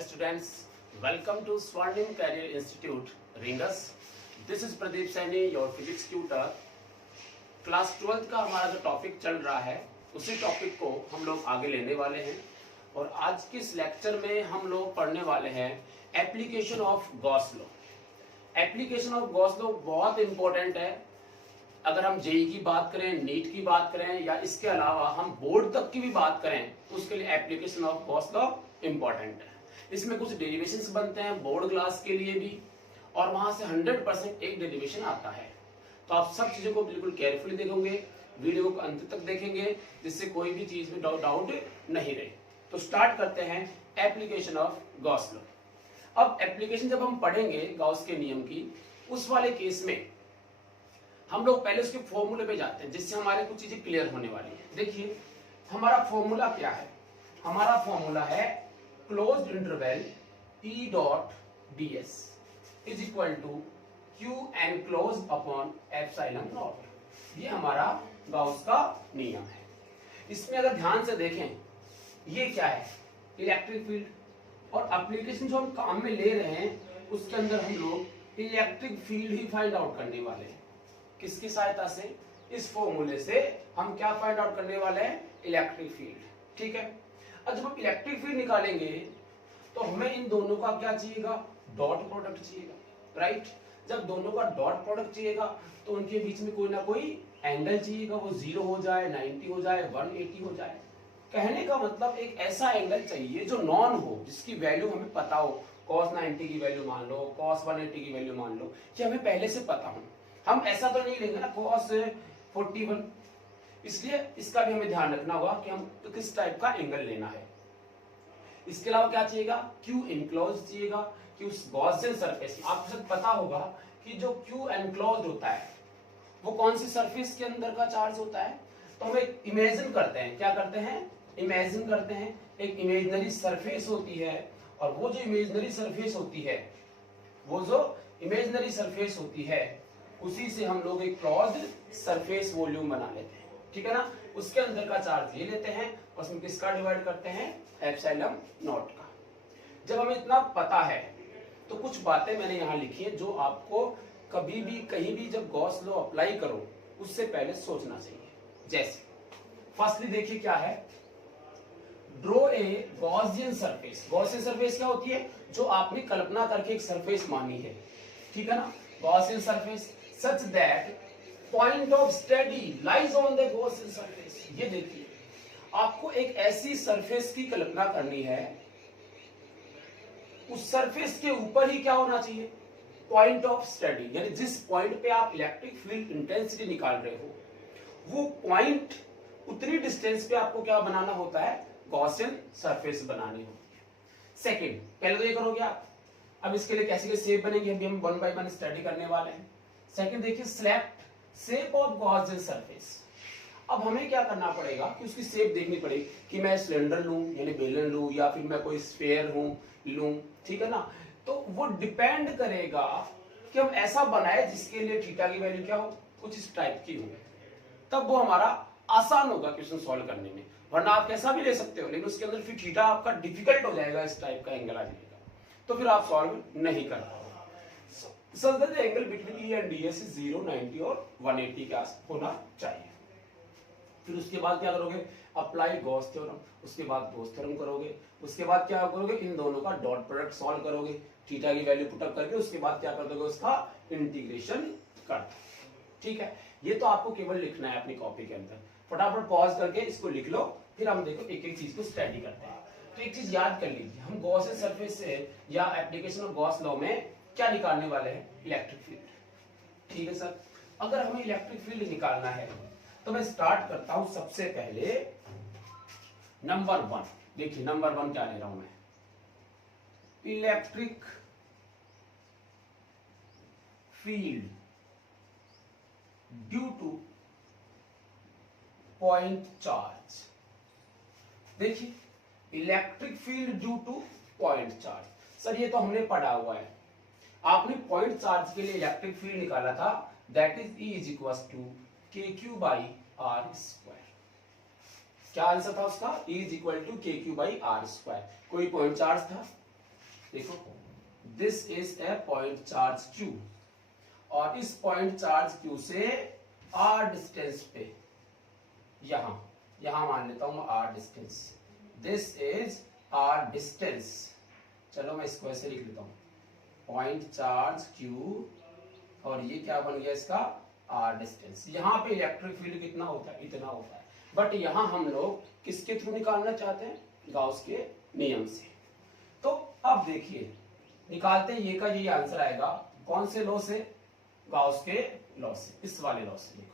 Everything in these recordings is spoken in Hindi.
Dear students, welcome to Swarnim Career Institute, Ringas. This is Pradeep Saini, your physics tutor. Class 12th का हमारा जो टॉपिक चल रहा है उसी टॉपिक को हम लोग आगे लेने वाले हैं और आज के इस लेक्चर में हम लोग पढ़ने वाले हैं application of Gauss law. Application of Gauss law बहुत इंपॉर्टेंट है। अगर हम जेई की बात करें, नीट की बात करें या इसके अलावा हम बोर्ड तक की भी बात करें, उसके लिए application of Gauss law important है। इसमें कुछ डेरिवेशंस बनते हैं बोर्ड क्लास के लिए भी और वहां से 100% एक डेरिवेशन आता है। तो आप सब चीजों को बिल्कुल केयरफुली देखोगे, वीडियो को अंत तक देखेंगे जिससे कोई भी चीज में डाउट नहीं रहे। तो स्टार्ट करते हैं एप्लीकेशन ऑफ गॉस लॉ। अब एप्लीकेशन जब हम पढ़ेंगे गॉस के नियम की, उस वाले केस में हम लोग पहले उसके फॉर्मूले पे जाते हैं जिससे हमारे कुछ चीजें क्लियर होने वाली है। देखिए हमारा फॉर्मूला क्या है। हमारा फॉर्मूला है closed interval E dot ds is equal to Q enclosed upon epsilon naught. ये हमारा गॉस का नियम है। इसमें अगर ध्यान से देखें, ये क्या है, इलेक्ट्रिक फील्ड। और एप्लीकेशन जो हम काम में ले रहे हैं उसके अंदर हम लोग इलेक्ट्रिक फील्ड ही फाइंड आउट करने वाले हैं। किसकी सहायता से? इस फॉर्मूले से हम क्या फाइंड आउट करने वाले हैं? Electric field. ठीक है। अब जब हम इलेक्ट्रिक फील्ड निकालेंगे तो हमें इन दोनों का क्या चाहिएगा? डॉट प्रोडक्ट चाहिएगा, राइट। जब दोनों का डॉट प्रोडक्ट चाहिएगा तो उनके बीच में कोई ना कोई एंगल चाहिएगा, वो 0 हो जाए, 90 हो जाए, 180 हो जाए। कहने का मतलब एक ऐसा एंगल चाहिए जो नॉन हो, जिसकी वैल्यू हमें पता हो। cos 90 की वैल्यू मान लो, cos 180 की वैल्यू मान लो, कि हमें पहले से पता हो। हम ऐसा तो नहीं लेंगे ना cos 41। इसलिए इसका भी हमें ध्यान रखना होगा कि हम तो किस टाइप का एंगल लेना है। इसके अलावा क्या चाहिएगा? Q एनक्लोज चाहिएगा कि उस गॉसियन सरफेस, आपको सब पता होगा कि जो Q एनक्लोज होता है वो कौन सी सरफेस के अंदर का चार्ज होता है। तो हम एक इमेजिन करते हैं, क्या करते हैं? इमेजिन करते हैं एक इमेजिनरी सरफेस होती है और वो जो इमेजिनरी सरफेस होती है, वो जो इमेजिनरी सरफेस होती है उसी से हम लोग एक क्लोज्ड सरफेस वॉल्यूम बना लेते हैं। ठीक है ना। उसके अंदर का चार्ज ये लेते हैं और उसमें किसका डिवाइड करते हैं? एप्सिलॉन नॉट का। जब हमें इतना पता है तो कुछ बातें मैंने यहाँ लिखी है जो आपको कभी भी कहीं भी जब गॉस लॉ अप्लाई करो उससे पहले सोचना चाहिए। जैसे फर्स्टली देखिए क्या है, draw a Gaussian surface. Gaussian surface क्या होती है? जो आपने कल्पना करके एक सरफेस मानी है, ठीक है ना। Gaussian surface such that point of study lies on the Gaussian surface. ये देखिए आपको एक ऐसी सरफेस की कल्पना करनी है, उस सरफेस के ऊपर ही क्या होना चाहिए? पॉइंट ऑफ स्टडी, यानी जिस पॉइंट पे आप इलेक्ट्रिक फील्ड इंटेंसिटी निकाल रहे हो वो पॉइंट, उतनी डिस्टेंस पे आपको क्या बनाना होता है? गॉसियन सरफेस बनानी होती है। सेकंड, पहले तो ये करोगे आप। अब इसके लिए कैसे शेप बनेंगे अभी हम 1 बाय 1 स्टडी करने वाले हैं। सेकंड देखिए, select shape of Gaussian surface. अब हमें क्या करना पड़ेगा कि उसकी शेप देखनी पड़ेगी कि मैं सिलेंडर लूं यानी बेलन लूं या फिर मैं कोई स्फीयर लूं, ठीक है ना। तो वो डिपेंड करेगा कि हम ऐसा बनाए जिसके लिए थीटा की वैल्यू क्या हो? कुछ इस टाइप की हो। तब वो हमारा आसान होगा क्वेश्चन सॉल्व करने में। वरना आप कैसा भी ले सकते हो लेकिन उसके अंदर फिर थीटा आपका डिफिकल्ट हो जाएगा, इस टाइप का एंगल आ जाएगा, तो फिर आप सॉल्व नहीं कर पाओगे। So the angle between E and DS is 0, 90 और 180 के आस होना चाहिए। फिर उसके बाद क्या करोगे? Apply Gauss theorem. उसके बाद गॉस थ्योरम करोगे। उसके बाद क्या करोगे? इन दोनों का डॉट प्रोडक्ट सॉल्व करोगे, थीटा की वैल्यू पुट अप करके। उसके बाद क्या कर दोगे? उसका इंटीग्रेशन कर दो। ठीक है। ये तो आपको केवल लिखना है अपनी कॉपी के अंदर। फटाफट पॉज करके इसको लिख लो, फिर हम देखो एक एक चीज को स्टडी करते हैं। तो एक चीज याद कर लीजिए, हम गॉसियन सरफेस से या एप्लीकेशन ऑफ गॉस लॉ में क्या निकालने वाले हैं? Electric field. ठीक है सर। अगर हमें इलेक्ट्रिक फील्ड निकालना है तो मैं स्टार्ट करता हूं सबसे पहले नंबर 1। देखिए नंबर 1 क्या ले रहा हूं मैं? Electric field due to point charge. देखिए electric field due to point charge. Sir ये तो हमने पढ़ा हुआ है। आपने पॉइंट चार्ज के लिए इलेक्ट्रिक फील्ड निकाला था, that is E is equal to KQ by R square. क्या आंसर था उसका? E is equal to KQ by R square. कोई पॉइंट चार्ज था, देखो this is a point charge Q, और इस पॉइंट चार्ज Q से R डिस्टेंस पे, यहां मान लेता हूं R distance, this is R distance, चलो मैं इसको ऐसे लिख लेता हूं, पॉइंट चार्ज Q और ये क्या बन गया इसका R डिस्टेंस। यहाँ पे इलेक्ट्रिक फील्ड कितना होता है, इतना होता है, बट यहाँ हम लोग किसके थ्रू निकालना चाहते हैं, गाउस के नियम से। तो अब देखिए निकालते हैं, ये का ये आंसर आएगा कौन से लॉ से, गाउस के लॉ से, इस वाले लॉ से। देखो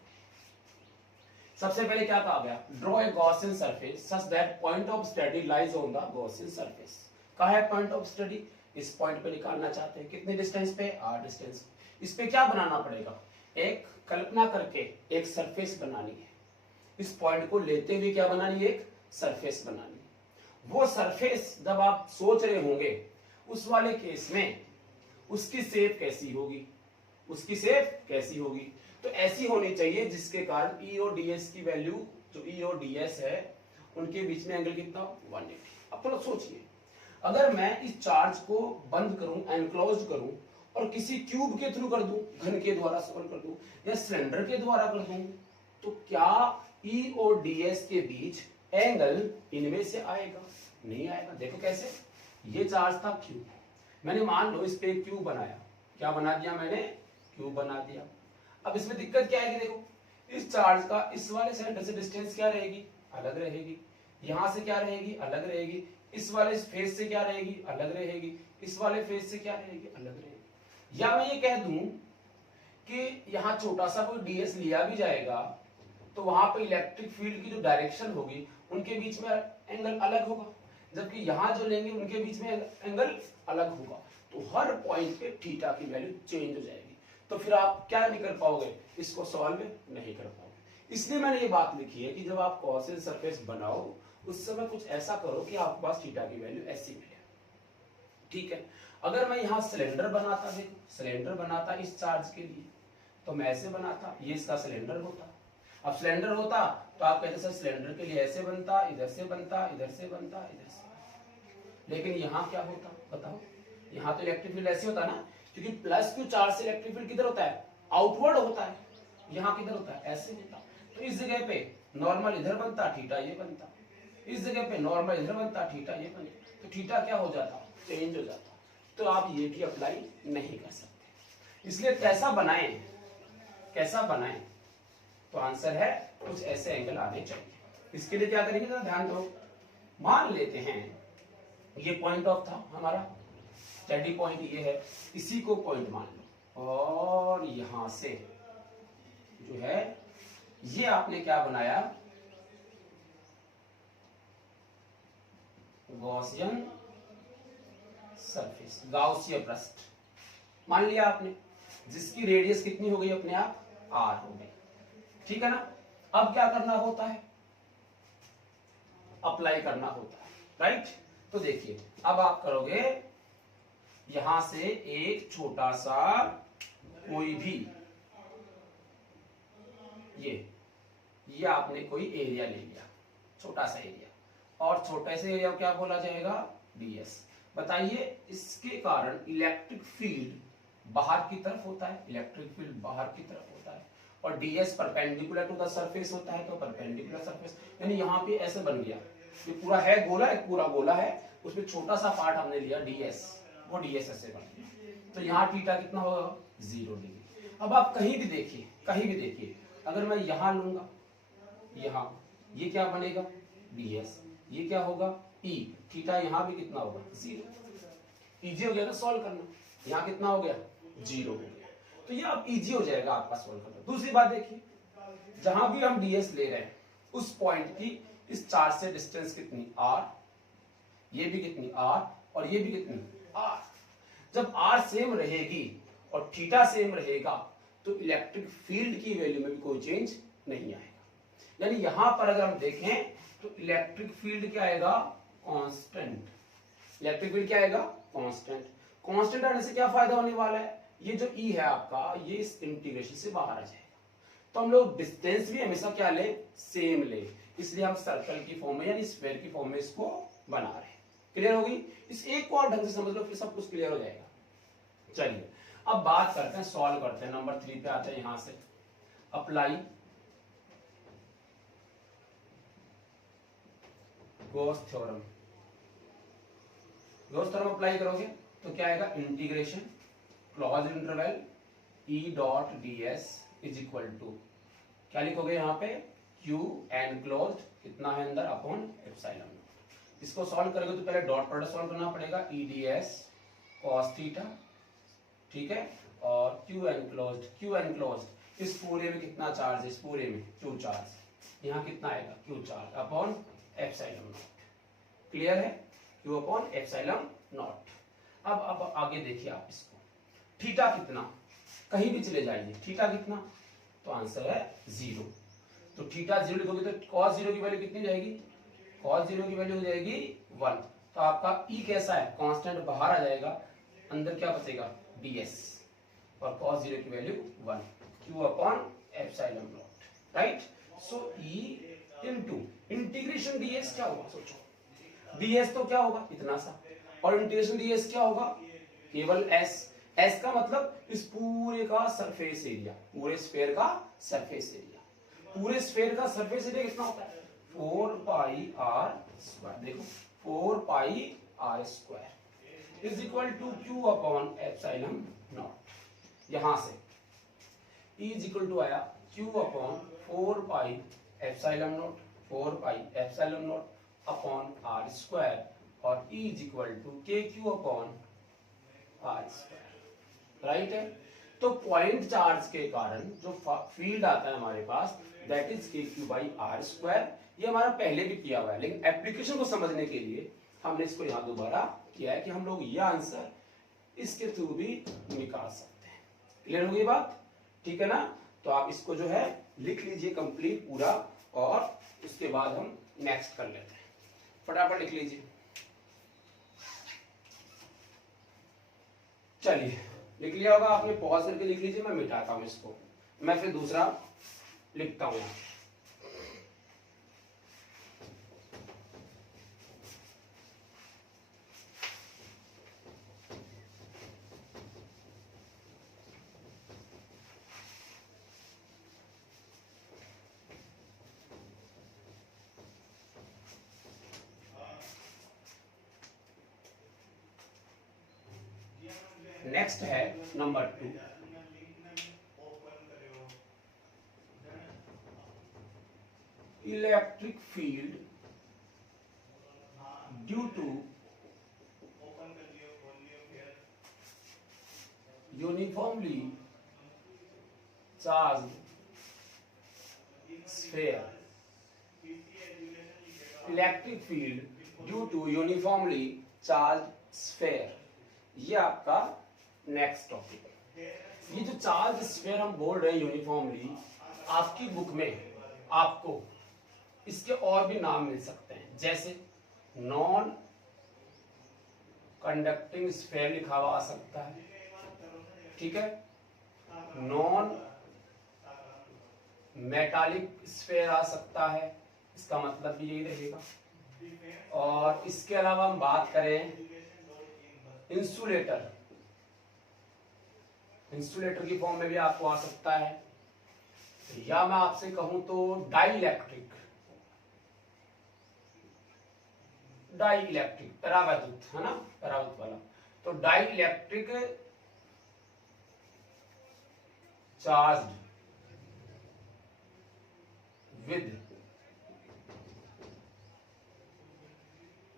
सबसे पहले क्या कहा गया, draw a Gaussian surface such that point of study lies on the Gaussian surface. कहा है पॉइंट ऑफ स्टडी, इस पॉइंट पे निकालना चाहते हैं, कितने डिस्टेंस पे, R डिस्टेंस। इस पे क्या बनाना पड़ेगा, एक कल्पना करके एक सरफेस बनानी है, इस पॉइंट को लेते हुए क्या बनानी है, एक सरफेस बनानी है। वो सरफेस जब आप सोच रहे होंगे उस वाले केस में उसकी शेप कैसी होगी, उसकी शेप कैसी होगी, तो ऐसी होनी चाहिए जिसके कारण ई और ds की वैल्यू, जो ई और ds है उनके बीच में एंगल कितना, 180। अब थोड़ा सोचिए, अगर मैं इस चार्ज को बंद करूं, एनक्लोज करूं और किसी क्यूब के थ्रू कर दूं, घन के द्वारा सॉल्व कर दूं या सिलेंडर के द्वारा कर दूं, तो क्या ई और ds के बीच एंगल इनमें से आएगा, नहीं आएगा। देखो कैसे, ये चार्ज था Q, मैंने मान लो इस पे क्यूब बनाया, क्या बना दिया मैंने, क्यूब बना दिया। अब इसमें दिक्कत क्या आएगी, देखो इस चार्ज का इस वाले सेंटर से डिस्टेंस क्या रहेगी, अलग रहेगी, यहां से क्या रहेगी, अलग रहेगी, इस वाले फेस से क्या रहेगी, अलग रहेगी, इस वाले फेस से क्या रहेगी, अलग रहेगी। या मैं ये कह दूं कि यहाँ छोटा सा कोई ds लिया भी जाएगा तो वहां पे इलेक्ट्रिक फील्ड की जो डायरेक्शन होगी उनके बीच में एंगल अलग होगा, जबकि यहाँ जो लेंगे उनके बीच में एंगल अलग होगा, तो हर पॉइंट पे थीटा की वैल्यू चेंज हो जाएगी। तो फिर आप क्या नहीं कर पाओगे, इसको सॉल्व नहीं कर पाओगे। इसलिए मैंने ये बात लिखी है कि जब आप गॉसियन सरफेस बनाओ उस समय कुछ ऐसा करो कि आपके पास थीटा की वैल्यू ऐसी मिले, ठीक है। अगर मैं यहाँ सिलेंडर बनाता, देखो सिलेंडर बनाता इस चार्ज के लिए, तो मैं ऐसे बनाता, ये इसका सिलेंडर होता। अब सिलेंडर होता तो आप कहते सर सिलेंडर के लिए ऐसे बनता, इधर से बनता, इधर से बनता, इधर से। लेकिन यहाँ क्या होता बताओ, यहाँ तो इलेक्ट्रिक फील्ड ऐसे होता ना, क्योंकि प्लस क्यू चार्ज से इलेक्ट्रिक फील्ड किधर होता है, आउटवर्ड होता है, यहाँ किधर होता है, ऐसे होता। तो इस जगह पे नॉर्मल इधर बनता, थीटा ये बनता, इस जगह पे नॉर्मल इधर बनता, थीटा ये बनता, तो थीटा क्या हो जाता, चेंज हो जाता। तो आप ये भी अप्लाई नहीं कर सकते। इसलिए कैसा बनाएं, कैसा बनाएं, तो आंसर है कुछ ऐसे एंगल आने चाहिए। इसके लिए क्या करेंगे जरा ध्यान दो, मान लेते हैं ये पॉइंट ऑफ था हमारा, स्टडी पॉइंट ये है, इसी को पॉइंट मान लो, और यहां से जो है ये आपने क्या बनाया, गॉसियन सरफेस, गाउसीय पृष्ठ मान लिया आपने, जिसकी रेडियस कितनी हो गई अपने आप, R हो गई, ठीक है ना। अब क्या करना होता है, अप्लाई करना होता है, राइट। तो देखिए अब आप करोगे, यहां से एक छोटा सा कोई भी ये आपने कोई एरिया ले लिया, छोटा सा एरिया, और छोटे से एरिया क्या बोला जाएगा, ds। बताइए इसके कारण इलेक्ट्रिक फील्ड बाहर की तरफ होता है, इलेक्ट्रिक फील्ड बाहर की तरफ होता है, और ds perpendicular to the surface होता है, तो परपेंडिकुलर सरफेस, यानी यहाँ पे ऐसे बन गया, ये पूरा है गोला, एक पूरा गोला है, उसमें छोटा सा पार्ट हमने लिया ds, वो ds ऐसे बन गया। तो यहाँ थीटा कितना होगा, 0 डिग्री। अब आप कहीं भी देखिए, कहीं भी देखिए, अगर मैं यहाँ लूंगा, यहाँ ये क्या बनेगा, ds, ये क्या होगा, e, थीटा यहाँ भी कितना होगा, 0। इजी हो गया ना सॉल्व करना, यहाँ कितना हो गया, 0 हो गया। तो ये अब इजी हो जाएगा आपका सॉल्व करना। दूसरी बात देखिए, जहां भी हम ds ले रहे हैं उस पॉइंट की इस चार्ज से डिस्टेंस कितनी, r, ये भी कितनी r, और ये भी कितनी r। जब r सेम रहेगी और थीटा सेम रहेगा तो इलेक्ट्रिक फील्ड की वैल्यू में भी कोई चेंज नहीं आएगा। यानी यहां पर अगर हम देखें तो इलेक्ट्रिक फील्ड क्या आएगा, कांस्टेंट। इलेक्ट्रिक फील्ड क्या आएगा, कांस्टेंट। कांस्टेंट आने से क्या फायदा होने वाला है, ये जो E है आपका, ये इस इंटीग्रेशन से बाहर आ जाएगा। तो हम लोग डिस्टेंस भी हमेशा क्या ले, सेम ले, इसलिए हम सर्कल की फॉर्म में यानी स्क्वायर की फॉर्म में इसको बना रहे हैं। क्लियर होगी? इस एक को और ढंग से समझ लो, फिर सब कुछ क्लियर हो जाएगा। चलिए अब बात करते हैं, सॉल्व करते हैं। नंबर 3 पे आते हैं। यहां से apply Gauss theorem. Gauss theorem apply करोगे तो क्या आएगा? Integration close interval E dot ds is equal to क्या लिखोगे यहाँ पे? Q एनक्लोज्ड कितना है अंदर अपॉन एप्सिलॉन। इसको सॉल्व करोगे तो पहले डॉट प्रोडक्ट सॉल्व करना पड़ेगा, E ds cos थीटा, ठीक है, और Q एनक्लोज्ड इस पूरे में कितना चार्ज है? इस पूरे में Q चार्ज, यहाँ कितना आएगा? Q charge upon epsilon naught. Clear है? Q upon epsilon naught. अब आगे देखिए आप इसको, थीटा कितना, कहीं भी चले जाइए, थीटा कितना? तो आंसर है 0। तो थीटा 0 लिखोगे तो cos 0 की वैल्यू कितनी जाएगी? cos 0 की वैल्यू हो जाएगी 1। तो आपका E कैसा है? कांस्टेंट बाहर आ जाएगा, अंदर क्या बचेगा? ds, और cos 0 की value 1, Q upon epsilon naught, right? सो E इनटू इंटीग्रेशन ds क्या होगा? सोचो, ds तो क्या होगा? इतना सा, और इंटीग्रेशन ds क्या होगा? केवल s। S का मतलब इस पूरे का सरफेस एरिया, पूरे स्फीयर का सरफेस एरिया। पूरे स्फीयर का सरफेस एरिया कितना होता है? 4 पाई r स्क्वायर। देखो 4 pi r square is equal to Q upon epsilon naught. यहां से E इज इक्वल टू आया Q upon 4 pi epsilon naught, 4 pi epsilon naught upon r square, और E is equal to KQ upon r square, right है? तो पॉइंट चार्ज के कारण जो फील्ड आता है हमारे पास, that is KQ by r square. ये हमारा पहले भी किया हुआ है, लेकिन एप्लीकेशन को समझने के लिए हमने इसको यहाँ दोबारा किया है कि हम लोग ये आंसर इसके थ्रू भी निकाल सकते हैं। क्लियर हो गई बात? ठीक है ना? तो आप इसको जो है लिख लीजिए कंप्लीट पूरा, और उसके बाद हम नेक्स्ट कर लेते हैं। फटाफट लिख लीजिए। चलिए लिख लिया होगा आपने, पॉज करके लिख लीजिए, मैं मिटाता हूं इसको, मैं फिर दूसरा लिखता हूं। नेक्स्ट है number 2, electric field due to uniformly charge sphere. Electric field due to uniformly charge sphere, ये आपका नेक्स्ट टॉपिक है। ये जो चार्ज स्फीयर हम बोल रहे हैं यूनिफॉर्मली, आपकी बुक में आपको इसके और भी नाम मिल सकते हैं, जैसे नॉन कंडक्टिंग स्फीयर लिखा हुआ आ सकता है, ठीक है, नॉन मेटालिक स्फीयर आ सकता है, इसका मतलब भी यही रहेगा। और इसके अलावा हम बात करें इंसुलेटर, इंसुलेटर की फॉर्म में भी आपको आ सकता है, या मैं आपसे कहूं तो डाइइलेक्ट्रिक, डाइइलेक्ट्रिक परावैद्युत, है ना, परावैद्युत वाला। तो डाइइलेक्ट्रिक चार्ज्ड विद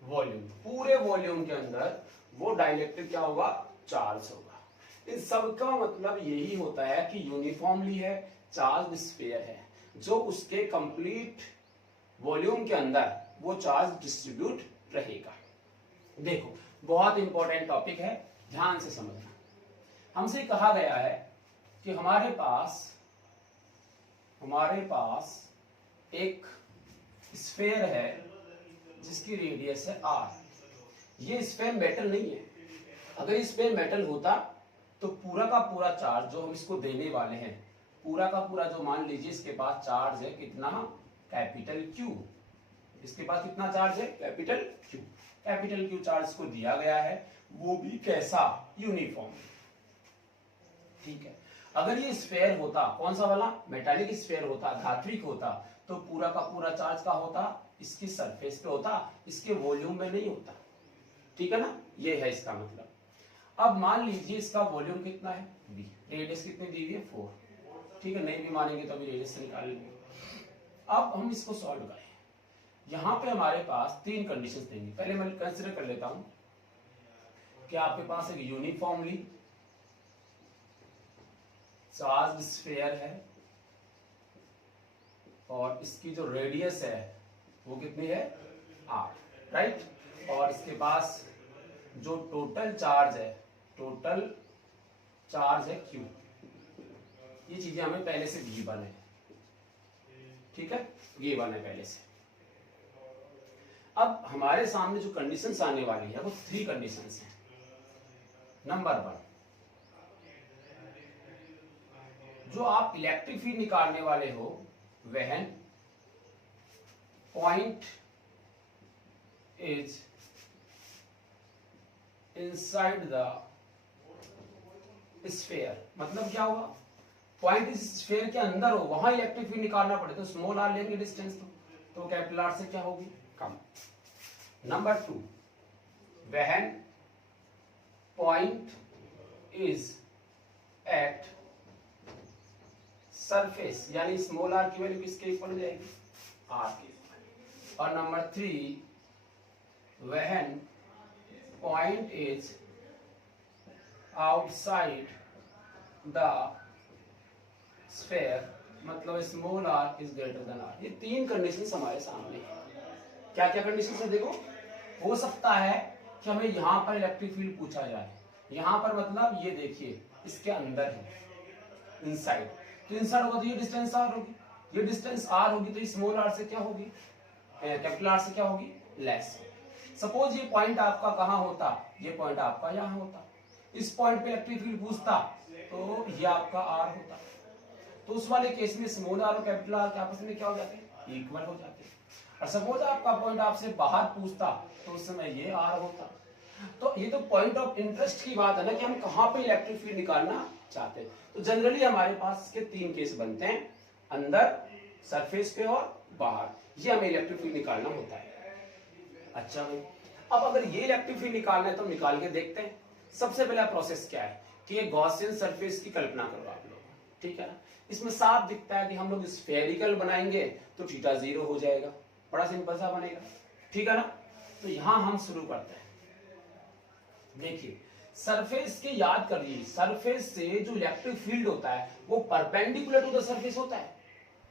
वॉल्यूम, पूरे वॉल्यूम के अंदर वो डाइइलेक्ट्रिक क्या होगा? चार्ज होगा। इन सब का मतलब यही होता है कि यूनिफॉर्मली है, चार्ज स्फीयर है, जो उसके कंप्लीट वॉल्यूम के अंदर वो चार्ज डिस्ट्रीब्यूट रहेगा। देखो बहुत इंपॉर्टेंट टॉपिक है, ध्यान से समझना। हमसे कहा गया है कि हमारे पास एक स्फीयर है जिसकी रेडियस है r। ये स्फीयर मेटल नहीं है। अगर स्फीयर मेटल होता तो पूरा का पूरा चार्ज जो हम इसको देने वाले हैं, पूरा का पूरा जो मान लीजिए इसके पास चार्ज है कितना? Capital Q। इसके पास कितना चार्ज है? Capital Q। Capital Q charge को दिया गया है, वो भी कैसा, यूनिफॉर्म। ठीक है, अगर ये स्फेयर होता, कौन सा वाला, मेटालिक स्फेयर होता, धात्विक होता, तो पूरा का पूरा चार्ज का होता, इसकी सरफेस पे होता, इसके वॉल्यूम में नहीं होता। ठीक है ना, ये है इसका मतलब। अब मान लीजिए इसका वॉल्यूम कितना है v, रेडियस कितनी दी हुई है 4। ठीक है, नहीं भी मानेंगे तो अभी रेडियस से निकाल लेंगे। अब हम इसको सॉल्व करें, यहां पे हमारे पास तीन कंडीशंस देंगे। पहले मैं कंसीडर कर लेता हूं कि आपके पास एक यूनिफॉर्मली चार्ज स्फीयर है और इसकी जो रेडियस है वो कितनी है r, राइट, और इसके पास जो टोटल चार्ज है q। ये चीजें हमें पहले से गिवन है। ठीक है, गिवन है पहले से। अब हमारे सामने जो कंडीशंस आने वाली है वो 3 कंडीशंस हैं। नंबर 1, जो आप इलेक्ट्रिक फील्ड निकालने वाले हो वह point is inside the sphere. मतलब क्या हुआ, पॉइंट इस स्फीयर के अंदर हो, वहां इलेक्ट्रिक फील्ड निकालना पड़े तो स्मॉल आर लेंगे डिस्टेंस, तो कैपिटल आर से क्या होगी, कम। Number 2, when point is at surface, यानी स्मॉल आर की वैल्यू किसके इक्वल हो जाएगी, आर के इक्वल। और number 3, when point is outside the sphere, मतलब small R is greater than R. ये 3 कंडीशंस हमारे सामने हैं। क्या क्या कंडीशंस है देखो, हो सकता है कि हमें यहां पर इलेक्ट्रिक फील्ड पूछा जाए, यहां पर मतलब ये देखिए इसके अंदर है, इनसाइड, तो इनसाइड होगा तो ये डिस्टेंस आर होगी, ये डिस्टेंस आर होगी तो स्मॉल आर से क्या होगी, कैपिटल आर से क्या होगी, लेस। सपोज ये पॉइंट आपका कहां होता, ये पॉइंट आपका यहां होता, इस पॉइंट पे इलेक्ट्रिक फील्ड पूछता तो ये आपका आर होता, तो उस वाले केस में स्मॉल आर और कैपिटल आर के आपस में क्या हो जाते हैं, इक्वल हो जाते हैं। और सपोज आपका पॉइंट आपसे बाहर पूछता तो उस समय ये आर होता। तो ये तो पॉइंट ऑफ इंटरेस्ट की बात है ना कि हम कहां पे इलेक्ट्रिक फील्ड निकालना चाहते हैं। तो जनरली हमारे पास इसके 3 केस बनते हैं, अंदर, सरफेस पे और बाहर, ये हमें इलेक्ट्रिक फील्ड निकालना होता है। अच्छा भाई, अब अगर ये इलेक्ट्रिक फील्ड निकालना है तो निकाल के देखते हैं। सबसे पहला प्रोसेस क्या है कि ये गॉसियन सरफेस की कल्पना करो आप लोग। ठीक है ना, इसमें साफ दिखता है कि हम लोग स्फेरिकल बनाएंगे तो थीटा 0 हो जाएगा, बड़ा सिंपल सा बनेगा। ठीक है ना, तो यहां हम शुरू करते हैं। देखिए सरफेस के याद करिए, सरफेस से जो इलेक्ट्रिक फील्ड होता है वो परपेंडिकुलर टू द सरफेस होता है।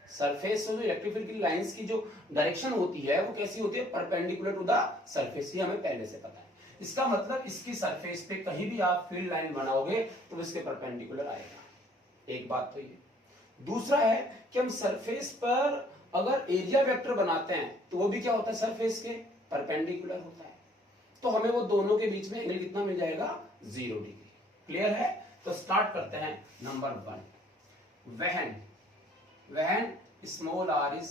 सरफेस से जो इलेक्ट्रिक फील्ड की लाइंस की जो डायरेक्शन होती है वो कैसी होती है, परपेंडिकुलर टू द सरफेस, ये हमें पहले से पता है। इसका मतलब इसकी सरफेस पे कहीं भी आप फील्ड लाइन बनाओगे तो इसके परपेंडिकुलर आएगा। एक बात तो ये। दूसरा है कि हम सरफेस पर अगर एरिया वेक्टर बनाते हैं तो वो भी क्या होता है, सरफेस के परपेंडिकुलर होता है, तो हमें वो दोनों के बीच में एंगल कितना मिल जाएगा, 0 डिग्री। क्लियर है, तो स्टार्ट करते हैं। Number 1, when small R is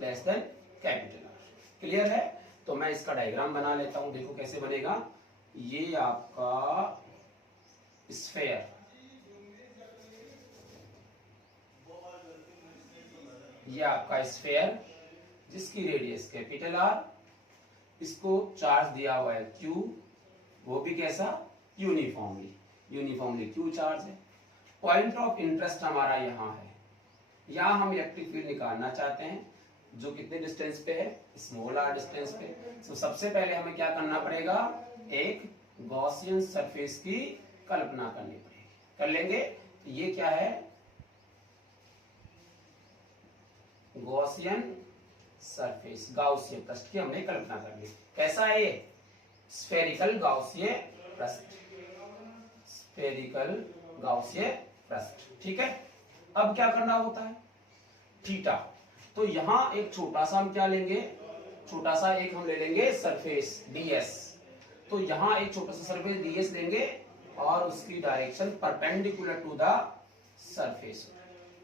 less than capital R. Clear है, तो मैं इसका डायग्राम बना लेता हूं, देखो कैसे बनेगा। ये आपका स्फीयर, ये आपका स्फीयर जिसकी रेडियस कैपिटल आर, इसको चार्ज दिया हुआ है Q, वो भी कैसा, यूनिफॉर्मली Q चार्ज है। पॉइंट ऑफ इंटरेस्ट हमारा यहाँ है, यहाँ हम इलेक्ट्रिक फील्ड निकालना चाहते हैं जो कितने डिस्टेंस पे है, स्मॉल आर डिस्टेंस पे। तो सबसे पहले हमें क्या करना पड़ेगा, एक गॉसियन सरफेस की कल्पना करनी पड़ेगी। कर लेंगे, तो ये क्या है, गॉसियन सरफेस, गाउसियन पृष्ठ की हमने कल्पना कर ली। कैसा है ये, स्फेरिकल गाउसिय पृष्ठ, स्फेरिकल गाउसिय पृष्ठ। ठीक है, अब क्या करना होता है, थीटा। तो यहां एक छोटा सा हम क्या लेंगे, छोटा सा एक हम ले लेंगे सरफेस ds। तो यहां एक छोटा सा सरफेस ds लेंगे और उसकी direction perpendicular to the surface.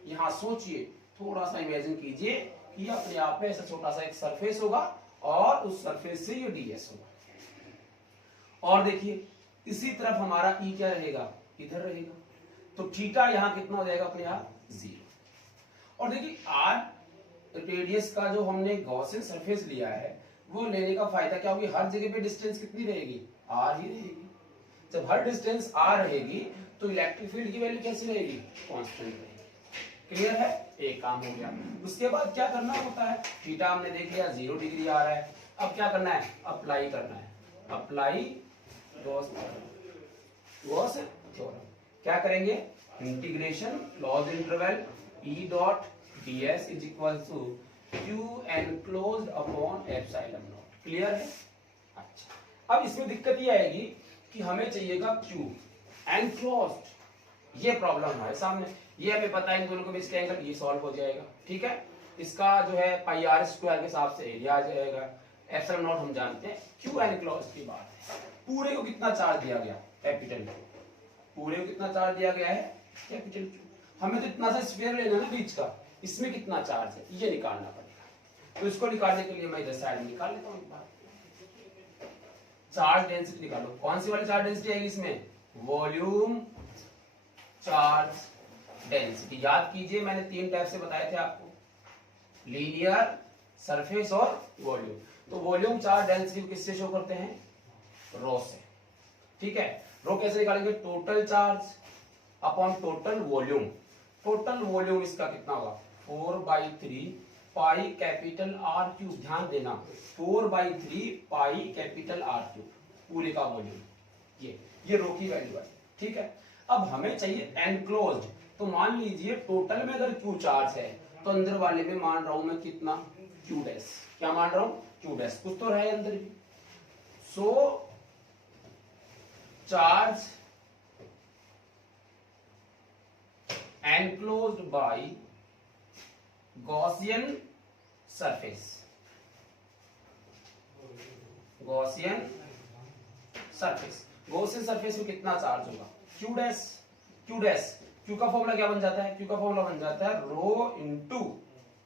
यहां सोचिए, थोड़ा सा इमेजिन कीजिए कि अपने आप में ऐसा छोटा सा एक सरफेस होगा और उस सरफेस से ये ds होगा। और देखिए इसी तरफ हमारा ई क्या रहेगा, इधर रहेगा, तो थीटा यहां कितना हो जाएगा अपने आप 0। और देखिए आर रेडियस का जो हमने गॉसियन सरफेस लिया है वो लेने का फायदा क्या होगी, हर जगह पे डिस्टेंस कितनी रहेगी, आर ही रहेगी। जब हर डिस्टेंस आर रहेगी तो इलेक्ट्रिक फील्ड की वैल्यू कैसी रहेगी, कांस्टेंट रहेगी। क्लियर है, एक काम हो गया। उसके बाद क्या करना होता है, थीटा हमने देख लिया 0 डिग्री आ रहा है, अब क्या करना है, अप्लाई करना है, अप्लाई गॉस थ्योरम। क्या करेंगे, integration close interval E dot ds is equal to Q enclosed upon epsilon naught. Clear है। अच्छा, अब इसमें दिक्कत ये आएगी कि हमें चाहिएगा क्यू एनक्लोज्ड, ये प्रॉब्लम हमारे सामने, ये हमें पता है इन दोनों के बीच का एंगल, ये सॉल्व हो जाएगा। ठीक है, इसका जो है पाई आर स्क्वायर के हिसाब से एरिया आ जाएगा, एप्सिलॉन नॉट हम जानते हैं। क्यू एनक्लोज्ड की बात है, पूरे को कितना चार्ज दिया गया, कैपिटल क्यू, पूरे को कितना चार्ज दिया गया है, कैपिटल क्यू। हमें तो इतना सा स्फीयर लेना ना बीच का, इसमें कितना चार्ज है ये निकालना पड़ेगा। तो इसको निकालने के लिए मैं इधर साइड में निकाल लेता हूं एक बार, चार्ज डेंसिटी निकालो। कौन सी वाली चार्ज डेंसिटी आएगी इसमें, वॉल्यूम चार्ज डेंसिटी। याद कीजिए मैंने 3 टाइप से बताए थे आपको, लीनियर, सरफेस और वॉल्यूम। तो वॉल्यूम चार्ज डेंसिटी किससे शो करते हैं, रो से। ठीक है, रो कैसे निकालेंगे, total charge upon total volume. Total volume इसका कितना होगा, 4/3 पाई कैपिटल आर क्यूब। ध्यान देना 4/3 पाई कैपिटल आर क्यूब, पूरे का वॉल्यूम, ये रो की वैल्यू है। ठीक है, अब हमें चाहिए एनक्लोज्ड। तो मान लीजिए टोटल में अगर क्यू चार्ज है तो अंदर वाले में मान रहा हूं मैं कितना, क्यू डैश। क्या मान रहा हूं, क्यू डैश, कुछ तो रहे अंदर भी। सो charge enclosed by Gaussian surface, Gaussian surface, Gaussian surface में कितना चार्ज होगा, Q dash. Q dash, Q का फॉर्मूला क्या बन जाता है, Q का फॉर्मूला बन जाता है रो इनटू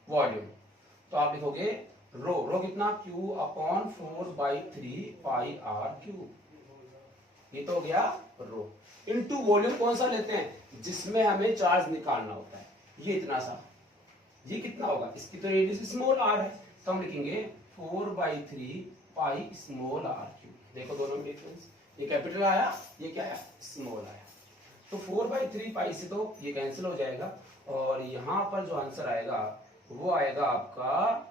वॉल्यूम। तो आप लिखोगे रो कितना, Q upon 4/3 pi R cube. ये तो हो गया रो। इनटू वॉल्यूम कौन सा लेते हैं, जिसमें हमें चार्ज निकालना होता है, ये इतना सा, ये कितना होगा, इसकी तो रेडियस स्मॉल आर है, तो हम लिखेंगे 4/3 पाई स्मॉल आर क्यूब। देखो दोनों में डिफरेंस, ये कैपिटल आया, ये क्या है, स्मॉल आया। तो 4/3 पाई से तो ये कैंसिल हो जाएगा, और यहां पर जो आंसर आएगा वो आएगा आपका,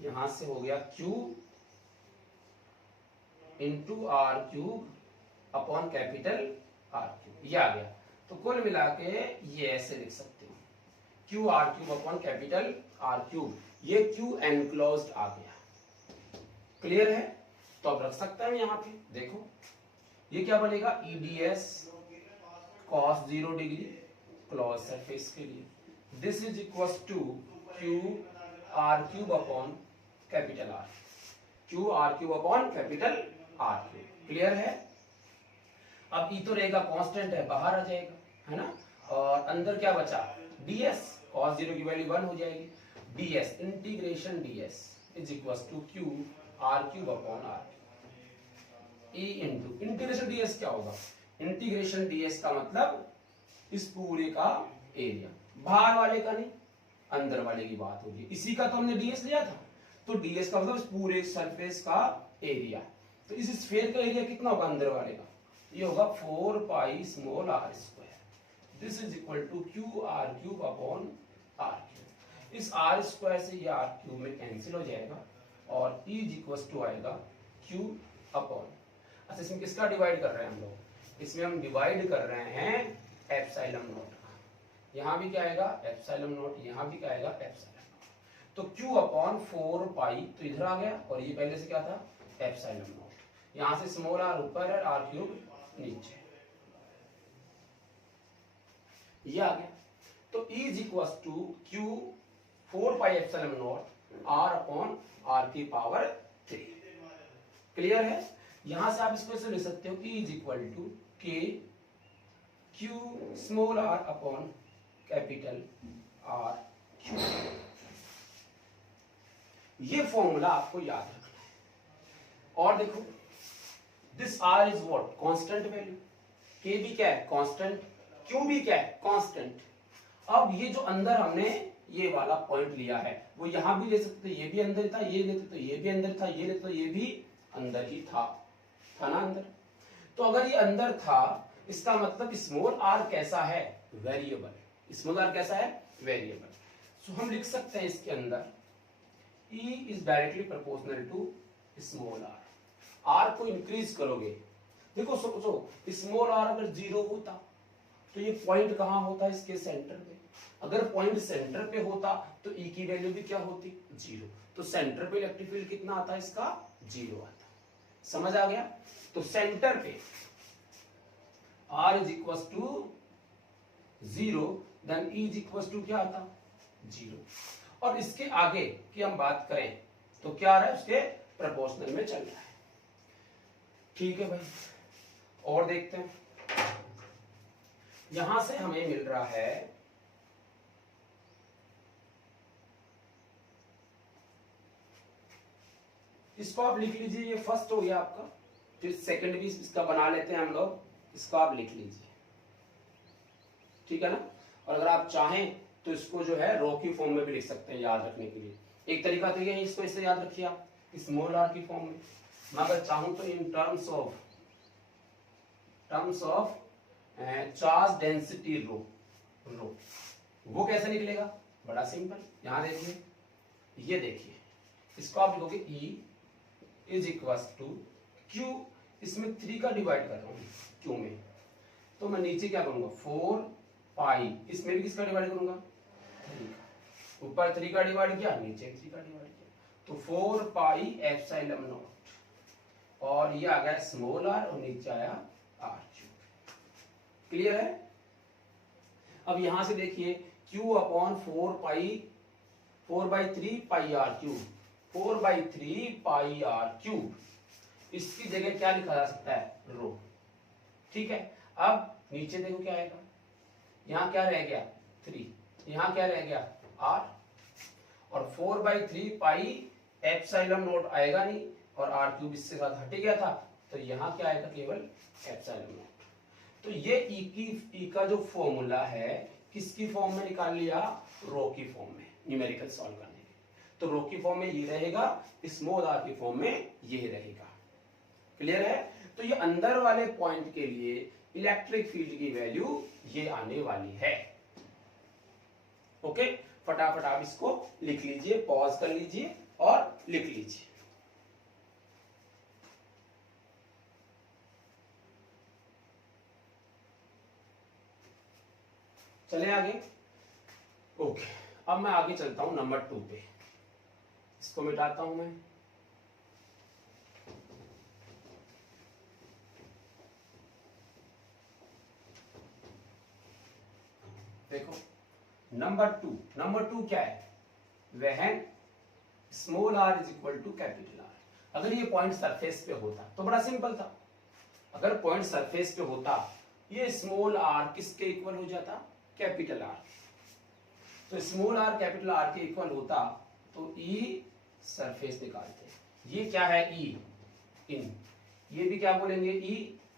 यहां से हो गया Q into R cube upon capital R cube, ये आ गया। तो कुल मिला के ये ऐसे लिख सकते हो, Q R cube upon capital R cube, ये क्यू एनक्लोज्ड आ गया। क्लियर है, तो अब रख सकते हैं यहाँ पे, देखो ये क्या बनेगा, EDS cos 0 degree close surface के लिए, this is equal to Q R cube upon capital R, Q R cube upon capital R cube. Clear है। अब ई तो रहेगा कांस्टेंट है, बाहर आ जाएगा, है ना, और अंदर क्या बचा, ds, cos 0 की वैल्यू 1 हो जाएगी, ds integration ds is equal to Q R cube upon R, E into integration ds क्या होगा, इंटीग्रेशन ds का मतलब इस पूरे का एरिया, बाहर वाले का नहीं, अंदर वाले की बात होगी। इसी का तो हमने ds लिया था, तो ds का मतलब इस पूरे सरफेस का एरिया। तो इस स्फीयर का एरिया कितना होगा अंदर वाले का, ये होगा 4 pi small R square, this is equal to Q R cube upon R cube. इस आर स्क्वायर से ये आर क्यूब में कैंसिल हो जाएगा, और ई इज इक्वल टू आएगा क्यू अपॉन, अच्छा इसमें किसका डिवाइड कर रहे हैं हम लोग, इसमें हम डिवाइड कर रहे हैं एप्सिलॉन नॉट का। यहाँ भी क्या आएगा, एप्सिलॉन नॉट, यहाँ भी क्या आएगा, एप्सिलॉन नॉट। तो क्यू अपॉन 4 पाई तो इधर आ गया, और ये पहले से क्या था, एप्सिलॉन नॉट। यहां से स्मॉल आर ऊपर है, आर क्यूब नीचे, ये आ गया। तो E is equal to Q 4 pi epsilon naught R upon R की पावर 3। क्लियर है। यहां से आप इसको ऐसे लिख सकते हो, E is equal to K Q small R upon capital R cube. ये फॉर्मूला आपको याद रखना है। और देखो this R is what, constant value. K भी क्या है, कांस्टेंट, क्यू भी क्या है, कांस्टेंट। अब ये जो अंदर हमने ये वाला पॉइंट लिया है वो यहां भी ले सकते, ये भी अंदर था, ये लेते तो ये भी अंदर था, ये लेते तो ये भी अंदर ही था ना अंदर। तो अगर ये अंदर था इसका मतलब स्मॉल आर कैसा है, वेरिएबल। स्मॉल आर कैसा है, वेरिएबल। सो हम लिख सकते हैं इसके अंदर E is directly proportional to small R. R को इंक्रीज करोगे, देखो सोचो स्मॉल आर अगर 0 होता तो ये पॉइंट कहां होता, इसके सेंटर पे। अगर पॉइंट सेंटर पे होता तो E की वैल्यू भी क्या होती, 0। तो सेंटर पे इलेक्ट्रिक फील्ड कितना आता है इसका, 0 आता। समझ आ गया। तो सेंटर पे R is equal to 0, then E is equal to क्या आता, 0। और इसके आगे की हम बात करें तो क्या आ रहा है, उसके प्रोपोर्शनल में चल रहा है। ठीक है भाई, और देखते हैं। यहां से हमें मिल रहा है इसको आप लिख लीजिए, ये फर्स्ट हो गया आपका। फिर सेकंड भी इसका बना लेते हैं हम लोग, इसको आप लिख लीजिए, ठीक है ना। और अगर आप चाहें तो इसको जो है रो की फॉर्म में भी लिख सकते हैं याद रखने के लिए। एक तरीका तो ये है, इसको ऐसे याद रखिए आप स्मॉल आर की फॉर्म में। मैं अगर चाहूं तो in terms of charge density rho, वो कैसे निकलेगा, बड़ा सिंपल। यहां देखिए, ये देखिए, इसको आप लिखोगे E is equal to Q, इसमें 3 का डिवाइड कर रहा हूं Q में, तो मैं नीचे क्या करूंगा 4 पाई, इसमें भी किसका डिवाइड करूंगा 3 का। ऊपर 3 का डिवाइड किया, नीचे 3 का डिवाइड किया, तो 4 पाई एप्सिलॉन नॉट, और ये आ गया स्मॉल r और नीचे आया r क्यूब। क्लियर है। अब यहां से देखिए Q अपॉन 4/3 पाई r क्यूब, 4/3 पाई r क्यूब, इसकी जगह क्या लिखा जा सकता है, रो। ठीक है। अब नीचे देखो क्या आएगा, यहां क्या रह गया 3, यहां क्या रह गया r, और 4/3 पाई एप्सिलॉन नॉट आएगा नहीं, और r क्यूब इससे साथ हट गया था, तो यहां क्या आएगा, केवल एप्सिलॉन नॉट। तो ये ई का जो फॉर्मूला है किसकी फॉर्म में निकाल लिया, रो की फॉर्म में, न्यूमेरिकल सॉल्व करने के। तो रो की फॉर्म में ये रहेगा, स्मॉल आर की फॉर्म में ये रहेगा। क्लियर है। तो ये अंदर वाले पॉइंट के लिए इलेक्ट्रिक फील्ड की वैल्यू ये आने वाली है। ओके, फटाफट आप इसको लिख लीजिए, पॉज कर लीजिए और लिख लीजिए। चले आगे। ओके, अब मैं आगे चलता हूं नंबर 2 पे। इसको मिटाता हूं मैं। देखो नंबर 2 क्या है, when small r is equal to capital R। अगर ये पॉइंट सरफेस पे होता तो बड़ा सिंपल था, अगर पॉइंट सरफेस पे होता ये स्मॉल r किसके इक्वल हो जाता, कैपिटल R। तो स्मॉल r कैपिटल R के इक्वल होता तो E सरफेस निकालते, ये क्या है E इन, ये भी क्या बोलेंगे E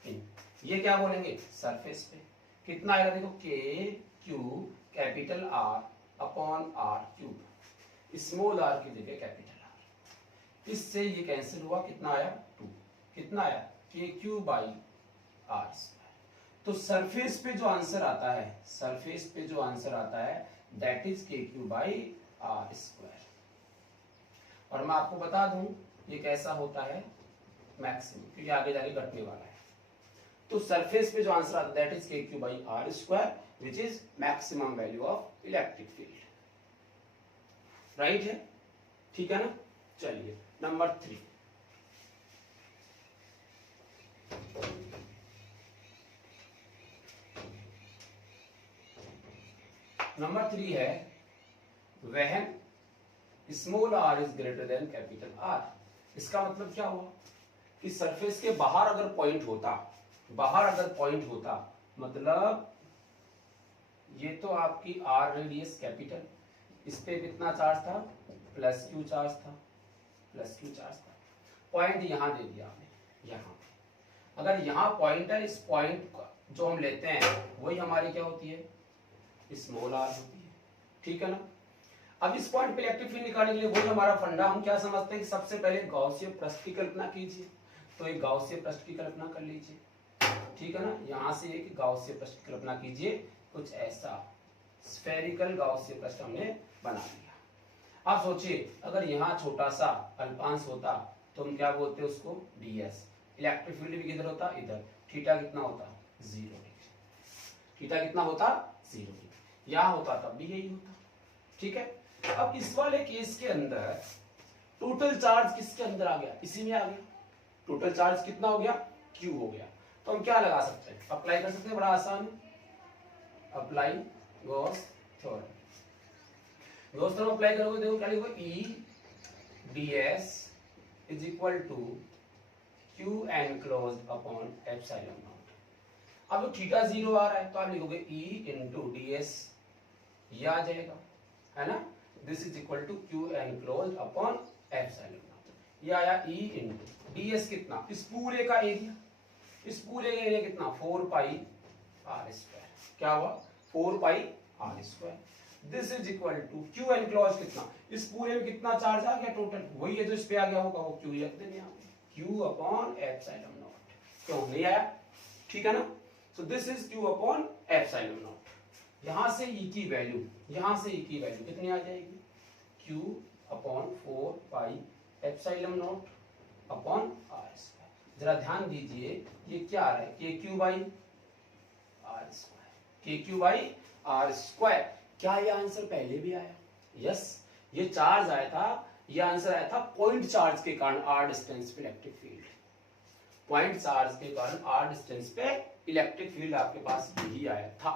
इन, ये क्या बोलेंगे सरफेस पे। कितना आएगा देखो K Q capital R upon R cube, small r की जगह कैपिटल R। इससे ये कैंसिल हुआ, कितना आया 2, कितना आया KQ बाई R स्क्वायर। तो सरफेस पे जो आंसर आता है, सरफेस पे जो आंसर आता है that is KQ by R square. और मैं आपको बता दूं ये कैसा होता है मैक्सिमम, क्योंकि आगे जाके घटने वाला है। तो सरफेस पे जो आंसर आता है that is KQ by R square which is maximum value of electric field. Right है, ठीक है ना। चलिए नंबर 3। नंबर 3 है when small r is greater then capital R। इसका मतलब क्या हुआ कि सरफेस के बाहर अगर पॉइंट होता, बाहर अगर पॉइंट होता, मतलब ये तो आपकी r रेडियस कैपिटल, इस पे कितना चार्ज था, प्लस Q चार्ज था, प्लस Q चार्ज था। पॉइंट यहां दे दिया आपने, यहां पे अगर यहाँ पॉइंट है, इस पॉइंट जो हम लेते हैं वही हमारी क्या होती है, स्मॉल आर होती है, ठीक है ना। अब इस पॉइंट पे इलेक्ट्रिक फील्ड निकालने के लिए वही हमारा फंडा, हम क्या समझते हैं कि सबसे पहले गॉसियन पृष्ठ की कल्पना कीजिए। तो एक गॉसियन पृष्ठ की कल्पना कर लीजिए, ठीक है ना। यहाँ से एक गॉसियन पृष्ठ की कल्पना कीजिए, कुछ ऐसा स्फेरिकल गॉसियन पृष्ठ हमने बना लिया। आप सोचिए अगर यहाँ छोटा सा अल्पांश होता तो हम क्या बोलते हैं उसको, ds। इलेक्ट्रिक फील्ड भी किधर होता, इधर। थीटा कितना होता, 0 डिग्री। थीटा कितना होता, 0 डिग्री। यहाँ होता तब भी यही होता, ठीक है। अब इस वाले केस के अंदर टोटल चार्ज किसके अंदर आ गया, इसी में आ गया। टोटल चार्ज कितना हो गया, Q हो गया। तो हम क्या लगा सकते हैं, अप्लाई कर सकते हैं, बड़ा आसान है, apply Gauss theorem. Gauss theorem apply करोगे, देखो क्या लिखोगे, E ds is equal to Q enclosed upon epsilon naught. अब थीटा 0 आ रहा है तो आप लिखोगे E इंटू ds, ये आ जाएगा, है ना। This is equal to Q enclosed upon epsilon naught. ये आया E इंटू ds कितना, इस पूरे का एरिया, इस पूरे का एरिया कितना, 4 पाई r स्क्वायर। क्या हुआ, 4 pi r square. This is equal to Q enclose कितना, इस पूरे में कितना चार्ज आ गया टोटल, वही है जो इस पे आ गया होगा, वो Q रख देंगे यहाँ पे, Q अपॉन एप्सिलॉन नॉट। क्यों नहीं आया, ठीक है ना। So this is Q upon epsilon naught. यहां से E की वैल्यू, यहां से E की वैल्यू कितनी आ जाएगी, Q upon 4 pi epsilon naught upon r square. जरा ध्यान दीजिए ये क्या आ रहा है, KQ by r square, KQ by r square. क्या ये आंसर पहले भी आया, यस। ये चार्ज आया था, ये आंसर आया था पॉइंट चार्ज के कारण r डिस्टेंस पे इलेक्ट्रिक फील्ड। पॉइंट चार्ज के कारण r डिस्टेंस पे इलेक्ट्रिक फील्ड आपके पास यही आया था।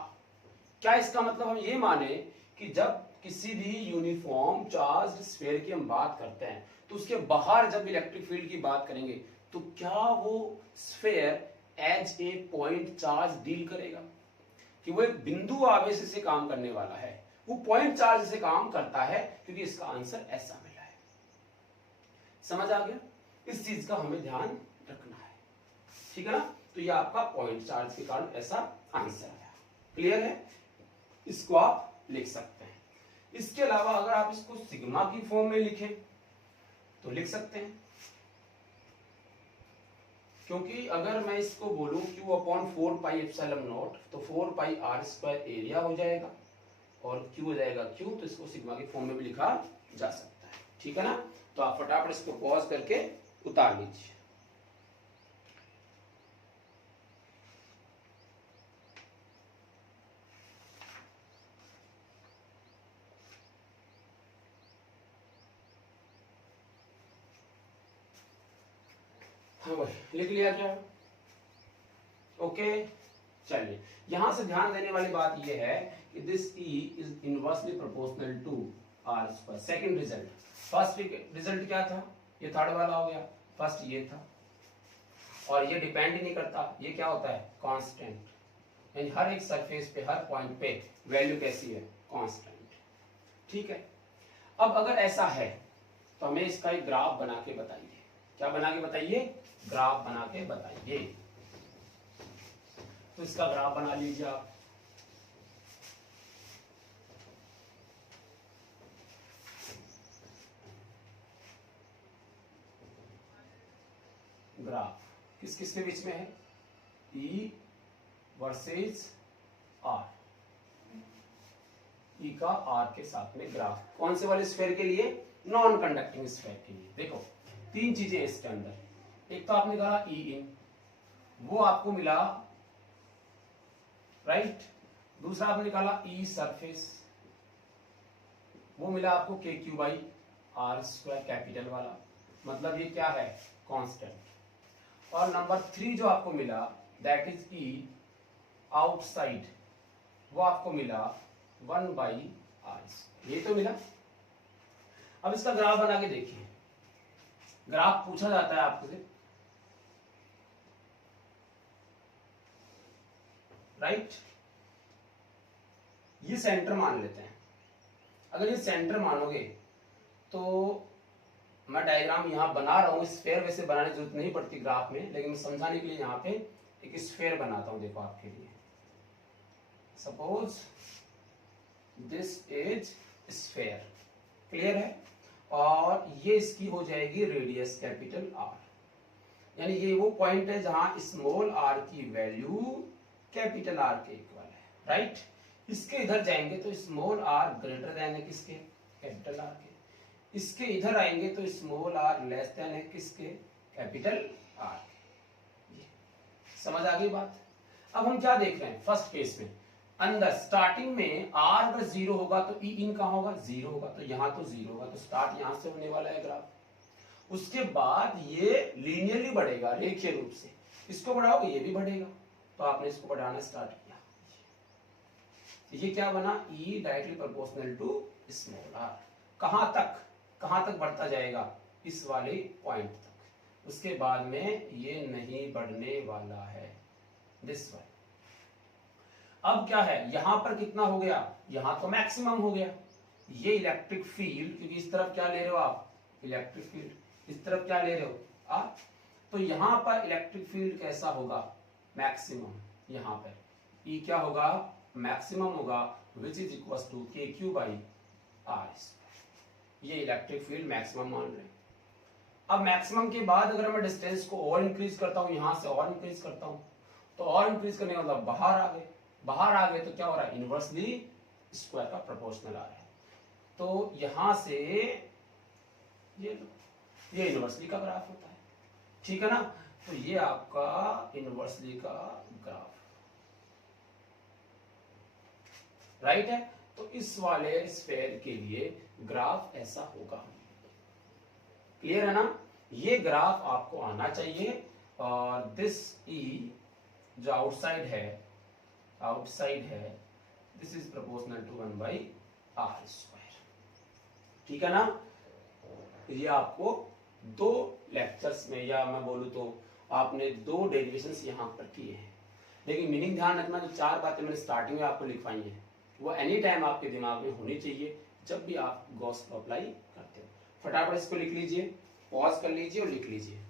क्या इसका मतलब हम ये माने कि जब किसी भी यूनिफॉर्म चार्ज स्फीयर की हम बात करते हैं तो उसके बाहर जब इलेक्ट्रिक फील्ड की बात करेंगे तो क्या वो sphere as a point charge deal करेगा, कि वो एक बिंदु आवेश से काम करने वाला है, वो पॉइंट चार्ज से काम करता है, क्योंकि इसका आंसर ऐसा मिला है। समझ आ गया, इस चीज का हमें ध्यान रखना है, ठीक है ना। तो ये आपका पॉइंट चार्ज के कारण ऐसा आंसर आया, क्लियर है। इसको आप लिख सकते हैं। इसके अलावा अगर आप इसको सिग्मा की फॉर्म में लिखें तो लिख सकते हैं, क्योंकि अगर मैं इसको बोलूं Q upon 4 pi epsilon naught तो 4 पाई r स्क्वायर एरिया हो जाएगा और Q हो जाएगा Q, तो इसको सिग्मा की फॉर्म में भी लिखा जा सकता है, ठीक है ना। तो आप फटाफट इसको पॉज करके उतार लीजिए। हाँ भाई लिख लिया क्या, ओके। चलिए यहां से ध्यान देने वाली बात यह है कि this E is inversely proportional to r square. Second result, first result क्या था, ये थर्ड वाला हो गया, फर्स्ट ये था, और ये डिपेंड ही नहीं करता, ये क्या होता है, कांस्टेंट। यानी हर एक सरफेस पे, हर पॉइंट पे वैल्यू कैसी है, कांस्टेंट, ठीक है। अब अगर ऐसा है तो हमें इसका एक ग्राफ बना के बताइए। क्या बना के बताइए, ग्राफ बना के बताइए। तो इसका ग्राफ बना लीजिए आप। ग्राफ किस किस के बीच में है, E वर्सेस R, E का R के साथ में ग्राफ। कौन से वाले स्फीयर के लिए, नॉन कंडक्टिंग स्फीयर के लिए। देखो तीन चीजें इसके अंदर, एक तो आपने कहा E इन, वो आपको मिला, राइट। दूसरा आपने निकाला E सरफेस, वो मिला आपको KQ by R square capital वाला, मतलब ये क्या है, कांस्टेंट। और नंबर 3 जो आपको मिला दैट इज E आउटसाइड, वो आपको मिला 1 बाई R, ये तो मिला। अब इसका ग्राफ बना के देखिए। ग्राफ पूछा जाता है आपसे, राइट। ये सेंटर मान लेते हैं। अगर ये सेंटर मानोगे तो मैं डायग्राम यहाँ बना रहा हूँ, स्फीयर वैसे बनाने की जरूरत नहीं पड़ती ग्राफ में, लेकिन मैं समझाने के लिए यहाँ पे एक स्फीयर बनाता हूँ, देखो आपके लिए। Suppose this is sphere, clear है, और ये इसकी हो जाएगी रेडियस कैपिटल आर, यानी ये वो पॉइंट है जहां स्मॉल आर की वैल्यू कैपिटल आर के इक्वल है, राइट। इसके इधर जाएंगे तो स्मॉल आर ग्रेटर देन है किसके, कैपिटल आर के। इसके इधर आएंगे तो स्मॉल आर लेस देन है किसके, कैपिटल आर के। समझ आ गई बात। अब हम क्या देख रहे हैं फर्स्ट केस में, अंदर स्टार्टिंग में आर अगर जीरो होगा तो ई इन कहां होगा, जीरो होगा, तो यहां तो जीरो होगा, तो स्टार्ट यहां से होने वाला है ग्राफ। उसके बाद ये लीनियरली बढ़ेगा, रेखीय रूप से, इसको बढ़ाओगे ये भी बढ़ेगा, तो आपने इसको बढ़ाना स्टार्ट किया, ये क्या बना, E directly proportional to small R. कहां तक बढ़ता जाएगा, इस वाले पॉइंट तक, उसके बाद में ये नहीं बढ़ने वाला है, दिस वन। अब क्या है, यहां पर कितना हो गया, यहां तो मैक्सिमम हो गया, ये इलेक्ट्रिक फील्ड, क्योंकि इस तरफ क्या ले रहे हो आप, इलेक्ट्रिक फील्ड, इस तरफ क्या ले रहे हो आप, तो यहां पर इलेक्ट्रिक फील्ड कैसा होगा, मैक्सिमम, यहां पर ई क्या होगा, मैक्सिमम होगा, which is equal to K Q by are. ये इलेक्ट्रिक फील्ड मैक्सिमम मान रहे हैं। अब मैक्सिमम के बाद अगर मैं डिस्टेंस को और इंक्रीज करता हूं, यहां से और इंक्रीज करता हूं, तो और इंक्रीज करने का मतलब बाहर आ गए, तो क्या हो रहा है, इनवर्सली स्क्वायर का प्रोपोर्शनल आ रहा है। तो यहां से ये इनवर्सली का ग्राफ होता है, ठीक है ना। तो ये आपका इनवर्सली का ग्राफ, राइट है। तो इस वाले स्फीयर के लिए ग्राफ ऐसा होगा, क्लियर है ना। ये ग्राफ आपको आना चाहिए, और दिस ई जो आउटसाइड है this is proportional to 1 by R square, ठीक है ना। ये आपको 2 लेक्चर्स में, या मैं बोलूं तो आपने 2 डेरिवेशंस यहां पर किए हैं, लेकिन मीनिंग ध्यान रखना, जो 4 बातें मैंने स्टार्टिंग में आपको लिखवाई है वो एनी टाइम आपके दिमाग में होनी चाहिए जब भी आप गॉस लॉ अप्लाई करते हो। फटाफट इसको लिख लीजिए, पॉज कर लीजिए और लिख लीजिए।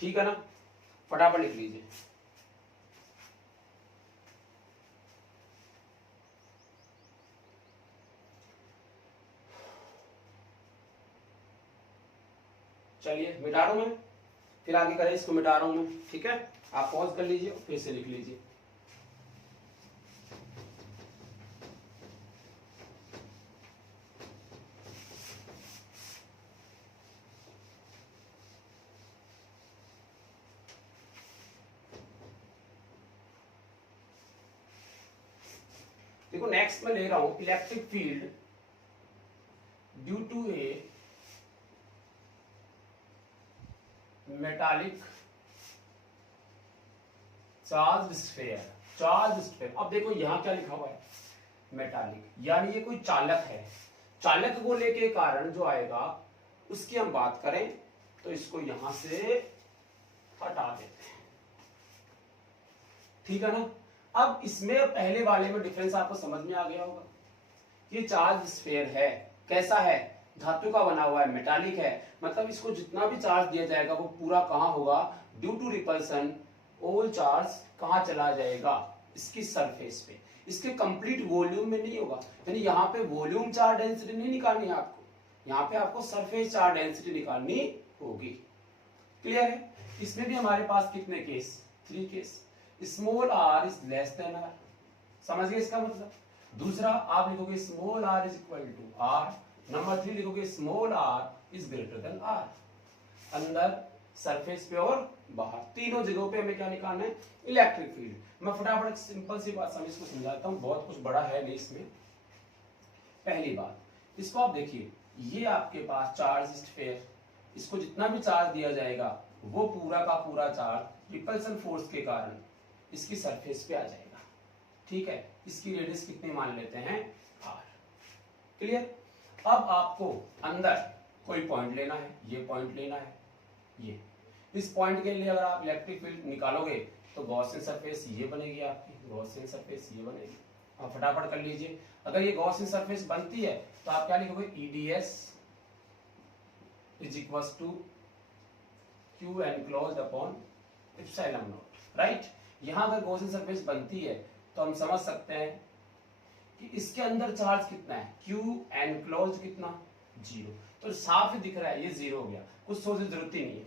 ठीक है ना, फटाफट लिख लीजिए। चलिए मिटा रहा हूं मैं, फिर आगे करें, इसको मिटा रहा हूं मैं, ठीक है। आप पॉज कर लीजिए और फिर से लिख लीजिए। देखो नेक्स्ट मैं ले रहा हूं, electric field due to a metallic charge sphere. अब देखो यहां क्या लिखा हुआ है, मेटालिक, यानी ये कोई चालक है। चालक को लेके कारण जो आएगा उसकी हम बात करें तो इसको यहां से हटा देते हैं, ठीक है ना। अब इसमें पहले वाले में डिफरेंस आपको समझ में आ गया होगा। ये चार्ज स्फीयर है, कैसा है, धातु का बना हुआ है, मेटालिक है, मतलब इसको जितना भी चार्ज दिया जाएगा वो पूरा कहां होगा, due to repulsion all charge कहां चला जाएगा, इसकी सरफेस पे, इसके कंप्लीट वॉल्यूम में नहीं होगा। यानी यहाँ पे वॉल्यूम चार्ज डेंसिटी नहीं निकालनी है आपको, यहाँ पे आपको सरफेस चार्ज डेंसिटी निकालनी होगी, क्लियर है। इसमें भी हमारे पास कितने case, 3 case. Small R is less than R, समझ गए इसका मतलब। दूसरा आप लिखोगे small R is equal to R. Number 3 लिखोगे small R is greater than R, अंदर, सरफेस पे और बाहर, तीनों जगहों पे हमें क्या निकालना है, इलेक्ट्रिक फील्ड। मैं फटाफट सिंपल सी बात समझ को समझाता हूँ, बहुत कुछ बड़ा है नहीं इसमें। पहली बात, इसको आप देखिए, ये आपके पास चार्ज स्फीयर, इसको जितना भी चार्ज दिया जाएगा वो पूरा का पूरा चार्ज रिपल्सन फोर्स के कारण इसकी सरफेस पे आ जाएगा, ठीक है। इसकी रेडियस कितनी मान लेते हैं, आर, क्लियर। अब आपको अंदर कोई पॉइंट लेना है, ये पॉइंट लेना है, ये, इस पॉइंट के लिए अगर आप इलेक्ट्रिक फील्ड निकालोगे तो गॉसियन सरफेस ये बनेगी आपकी, गॉसियन सरफेस ये बनेगी, अब फटाफट कर लीजिए। अगर ये गॉसियन सरफेस बनती है तो आप क्या लिखोगे, EDS is equal to Q enclosed upon epsilon naught, right. यहां अगर गॉसियन सरफेस बनती है तो हम समझ सकते हैं कि इसके अंदर चार्ज कितना है, Q एनक्लोज्ड कितना, 0। तो साफ ही दिख रहा है ये 0 हो गया, कुछ सोचने की जरूरत ही नहीं है।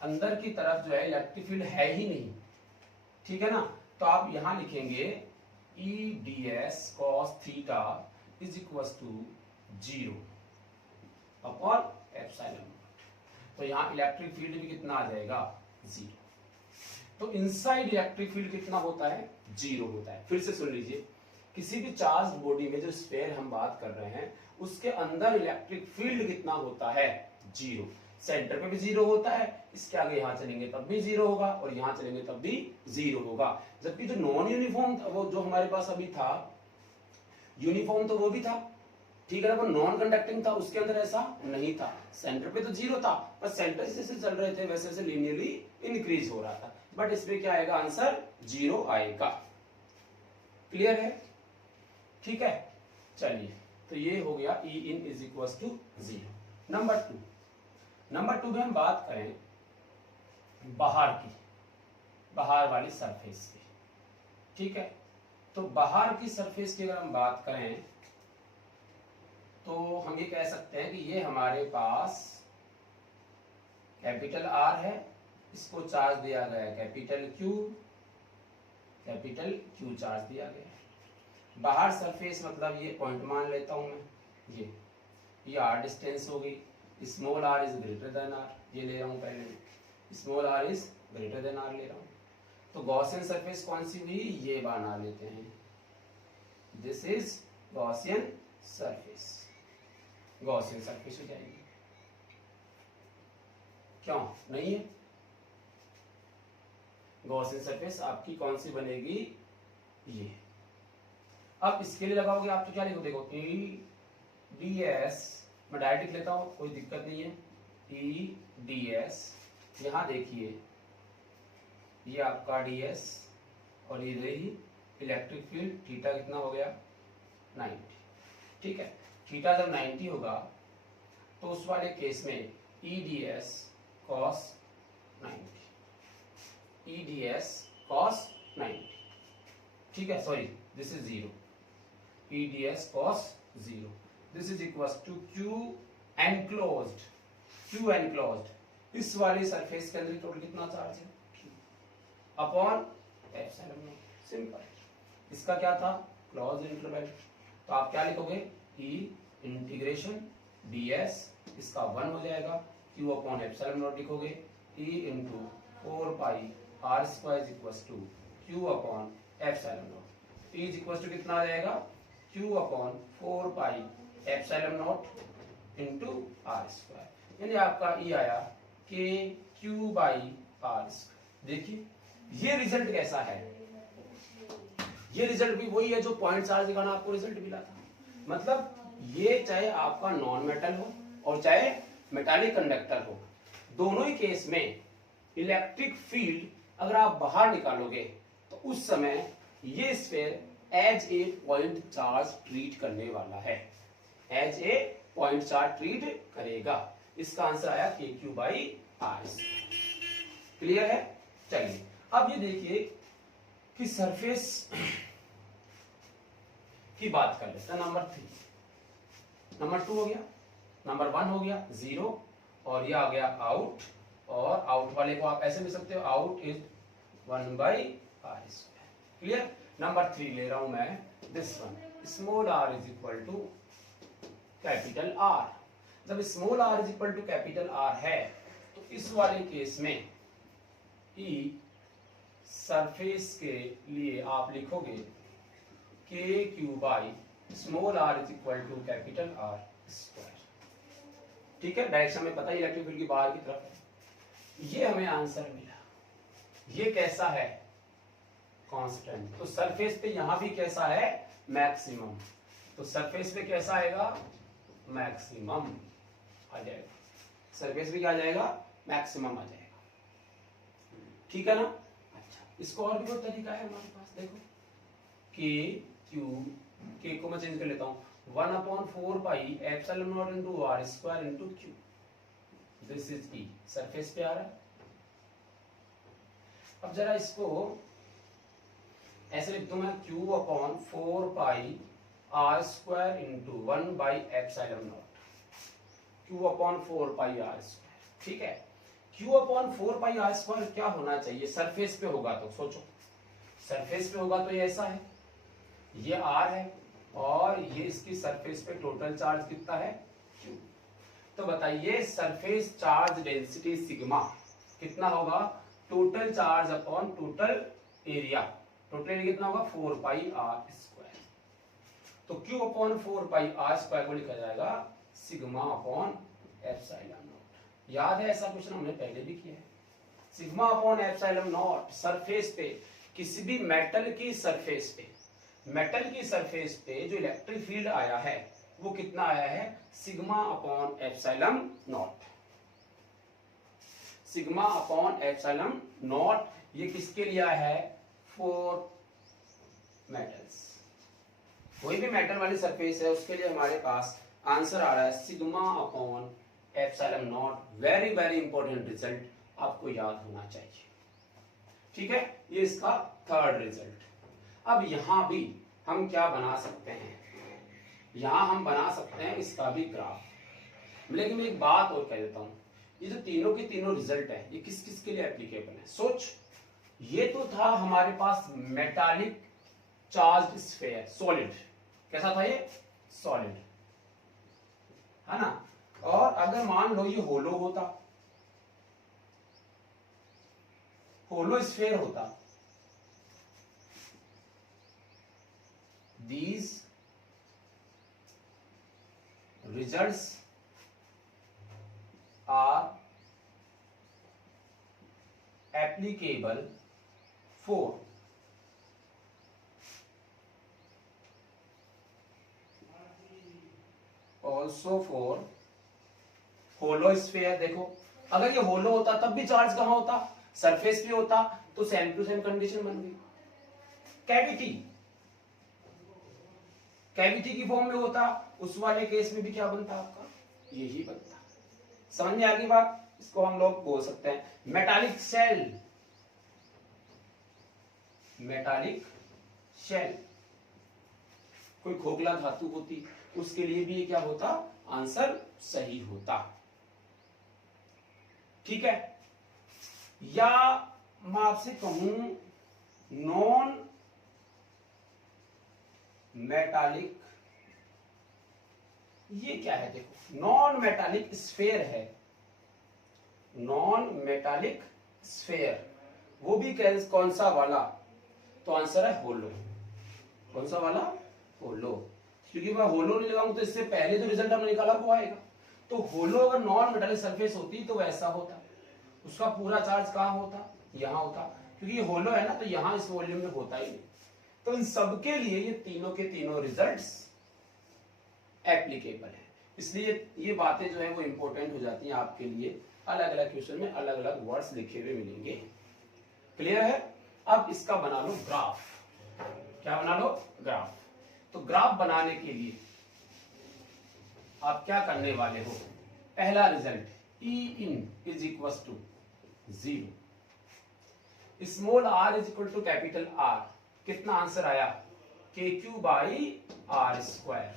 अंदर की तरफ जो है इलेक्ट्रिक फील्ड है ही नहीं, ठीक है ना। तो आप यहां लिखेंगे EDS cos theta is equal to 0 upon epsilon naught. तो यहां इलेक्ट्रिक फील्ड भी कितना आ जाएगा, 0। तो इनसाइड इलेक्ट्रिक फील्ड कितना होता है, 0 होता है। फिर से सुन लीजिए, किसी भी चार्ज बॉडी में जो स्फीयर हम बात कर रहे हैं उसके अंदर इलेक्ट्रिक फील्ड कितना होता है, 0। सेंटर पे भी 0 होता है, इसके आगे यहां चलेंगे तब भी 0 होगा और यहां चलेंगे तब भी 0 होगा। जबकि जो नॉन यूनिफॉर्म वो जो हमारे पास अभी था, यूनिफॉर्म तो वो भी था, ठीक है ना, नॉन कंडक्टिंग था, उसके अंदर ऐसा नहीं था। सेंटर पे तो 0 था, पर सेंटर जैसे चल रहे थे वैसे वैसे लीनियरली इंक्रीज हो रहा था। बट इसमें क्या आएगा, आंसर 0 आएगा। क्लियर है, ठीक है। चलिए, तो ये हो गया E in is equal to 0। Number 2 में हम बात करें बाहर वाली सरफेस की, ठीक है। तो बाहर की सरफेस की अगर हम बात करें तो हम ये कह सकते हैं कि ये हमारे पास कैपिटल R है, इसको चार्ज दिया गया है कैपिटल Q चार्ज दिया गया है। बाहर सरफेस मतलब ये पॉइंट मान लेता हूं मैं, ये R डिस्टेंस होगी, small r is greater then r, ये ले रहा हूं पहले में, small r is greater then r ले रहा हूं। तो गॉसियन सरफेस कौन सी हुई, ये बना लेते हैं, दिस इज गॉसियन सरफेस हो जाएगी। क्यों नहीं है, गॉसियन सरफेस आपकी कौन सी बनेगी, ये। अब इसके लिए लगाओगे आप तो क्या लिखो, देखो EDS, मैं डायरेक्ट लिख लेता हूं, कोई दिक्कत नहीं है। EDS, यहां देखिए ये आपका DS और ये रही इलेक्ट्रिक फील्ड, थीटा कितना हो गया, 90, ठीक है। थीटा जब 90 होगा तो उस वाले केस में EDS cos 90, ठीक है, sorry this is 0, EDS cos 0, this is equal to Q enclosed, इस वाली सरफेस के अंदर टोटल कितना चार्ज है, अपॉन एप्सिलॉन नॉट, सिंपल। इसका क्या था, क्लोज इंटरवल, तो आप क्या लिखोगे, E इंटीग्रेशन DS, इसका 1 हो जाएगा, Q अपॉन एप्सिलॉन नॉट लिखोगे, E into 4 pi R square is equal to Q upon epsilon naught. E is equal to कितना आ जाएगा, Q upon 4 pi epsilon naught into R square, यानी आपका E आया KQ बाई R स्क्वायर। देखिए ये रिजल्ट कैसा है, ये रिजल्ट भी वही है जो पॉइंट चार्ज दिखाना आपको रिजल्ट मिला था। मतलब ये चाहे आपका नॉन मेटल हो और चाहे मेटालिक कंडक्टर हो, दोनों ही केस में इलेक्ट्रिक फील्ड अगर आप बाहर निकालोगे तो उस समय ये sphere as a point charge treat करने वाला है, as a point charge treat करेगा। इसका आंसर आया KQ बाई R। क्लियर है। चलिए अब ये देखिए कि सरफेस की बात कर लेते हैं। नंबर 3, नंबर 2 हो गया, नंबर 1 हो गया 0 और ये आ गया आउट, और आउट वाले को आप ऐसे लिख सकते हो, out is 1 by R square. Clear. Number 3 ले रहा हूं मैं, this one, small r is equal to capital R। जब small r is equal to capital R है तो इस वाले केस में E सरफेस के लिए आप लिखोगे KQ by small r is equal to capital R square. ठीक है, डायरेक्शन में पता ही इलेक्ट्रिक फील्ड की बाहर की तरफ है। ये हमें आंसर मिला। ये कैसा है, कांस्टेंट। तो सरफेस पे यहां भी कैसा है, मैक्सिमम। तो सरफेस पे कैसा आएगा, मैक्सिमम आ जाएगा। सरफेस पे क्या आ जाएगा, मैक्सिमम आ जाएगा। ठीक है ना। अच्छा, इसको और भी कोई तरीका है हमारे पास, देखो के क्यू, के को मैं चेंज कर लेता हूँ, 1/4 epsilon naught into R square into Q, this is E, surface पे आ रहा है। अब जरा इसको ऐसे लिख दूं मैं, Q/4 आर स्क्वायर इंटू 1/एप्सिलॉन नॉट, Q/4 आर स्क्वायर, ठीक है। Q/4 आर स्क्वायर क्या होना चाहिए, सरफेस पे होगा तो सोचो, सरफेस पे होगा तो ये ऐसा है, ये R है और ये इसकी सरफेस पे टोटल चार्ज कितना है Q। तो बताइए सरफेस चार्ज डेंसिटी सिग्मा कितना होगा, total charge upon total area, total area कितना होगा 4πr स्क्वायर। तो Q/4 आर स्क्वायर को लिखा जाएगा सिग्मा अपॉन एप्सिलॉन नॉट। याद है ऐसा क्वेश्चन हमने पहले भी किया है। Sigma upon epsilon not surface पे, किसी भी मेटल की सरफेस पे, मेटल की सरफेस पे जो इलेक्ट्रिक फील्ड आया है वो कितना आया है, sigma upon epsilon not, sigma upon epsilon naught. ये किसके लिए आया है, फॉर मेटल्स, कोई भी मेटल वाली सरफेस है उसके लिए हमारे पास आंसर आ रहा है sigma upon epsilon not. Very very important result, आपको याद होना चाहिए, ठीक है। ये इसका थर्ड रिजल्ट। अब यहां भी हम क्या बना सकते हैं, यहां हम बना सकते हैं इसका भी ग्राफ। लेकिन मैं एक बात और कह देता हूं, ये जो तीनों के तीनों रिजल्ट है ये किस किस के लिए एप्लीकेबल है। सोच, ये तो था हमारे पास मेटालिक चार्ज स्फीयर, सॉलिड, कैसा था ये, सॉलिड है ना। और अगर मान लो ये होलो होता, होलो स्फीयर होता, these results are applicable for also for hollow sphere. देखो अगर ये होलो होता तब भी चार्ज कहां होता, सरफेस पे होता, तो सेम टू सेम कंडीशन बन गई। कैविटी, कैविटी की फॉर्म में होता, उस वाले केस में भी क्या बनता आपका, यही बनता। समझ में आ गई बात। इसको हम लोग बोल सकते हैं मेटालिक शेल, मेटालिक शेल, कोई खोखला धातु होती उसके लिए भी ये क्या होता, आंसर सही होता, ठीक है। या मैं आपसे कहूं नॉन मेटालिक, ये क्या है, देखो नॉन मेटालिक स्फीयर है, नॉन मेटालिक स्फीयर, वो भी कौन सा वाला, तो आंसर है होलो। कौन सा वाला, होलो, क्योंकि मैं होलो नहीं लगाऊंगा तो इससे पहले जो रिजल्ट हमने निकाला वो आएगा। तो होलो अगर नॉन मेटालिक सरफेस होती तो वैसा होता, उसका पूरा चार्ज कहां होता, यहां होता, क्योंकि ये होलो है ना तो यहां इस वॉल्यूम में होता ही नहीं। तो इन सबके लिए ये तीनों के तीनों रिजल्ट्स एप्लीकेबल है। इसलिए ये बातें जो है वो इंपॉर्टेंट हो जाती हैं आपके लिए, अलग अलग क्वेश्चन में अलग अलग वर्ड्स लिखे हुए मिलेंगे। क्लियर है। अब इसका बना लो ग्राफ। क्या बना लो, ग्राफ। तो ग्राफ बनाने के लिए आप क्या करने वाले हो, पहला result E in is equal to 0, small r is equal to capital R, कितना आंसर आया, KQ by R square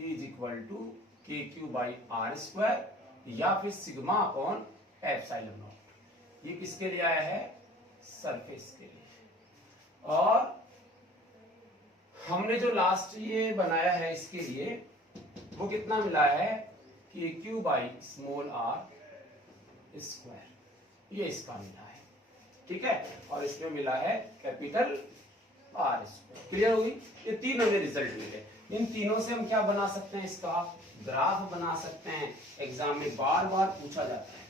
is equal to KQ by R square, या फिर सिग्मा अपॉन एप्सिलॉन नॉट। ये किसके लिए आया है, सरफेस के लिए। और हमने जो लास्ट ये बनाया है इसके लिए वो कितना मिला है, KQ by small r square, ये इसका मिला है, ठीक है। और इसमें मिला है कैपिटल R स्क्वायर। क्लियर होगी। ये तीन हमें रिजल्ट मिले, इन तीनों से हम क्या बना सकते हैं, इसका ग्राफ बना सकते हैं। एग्जाम में बार बार पूछा जाता है।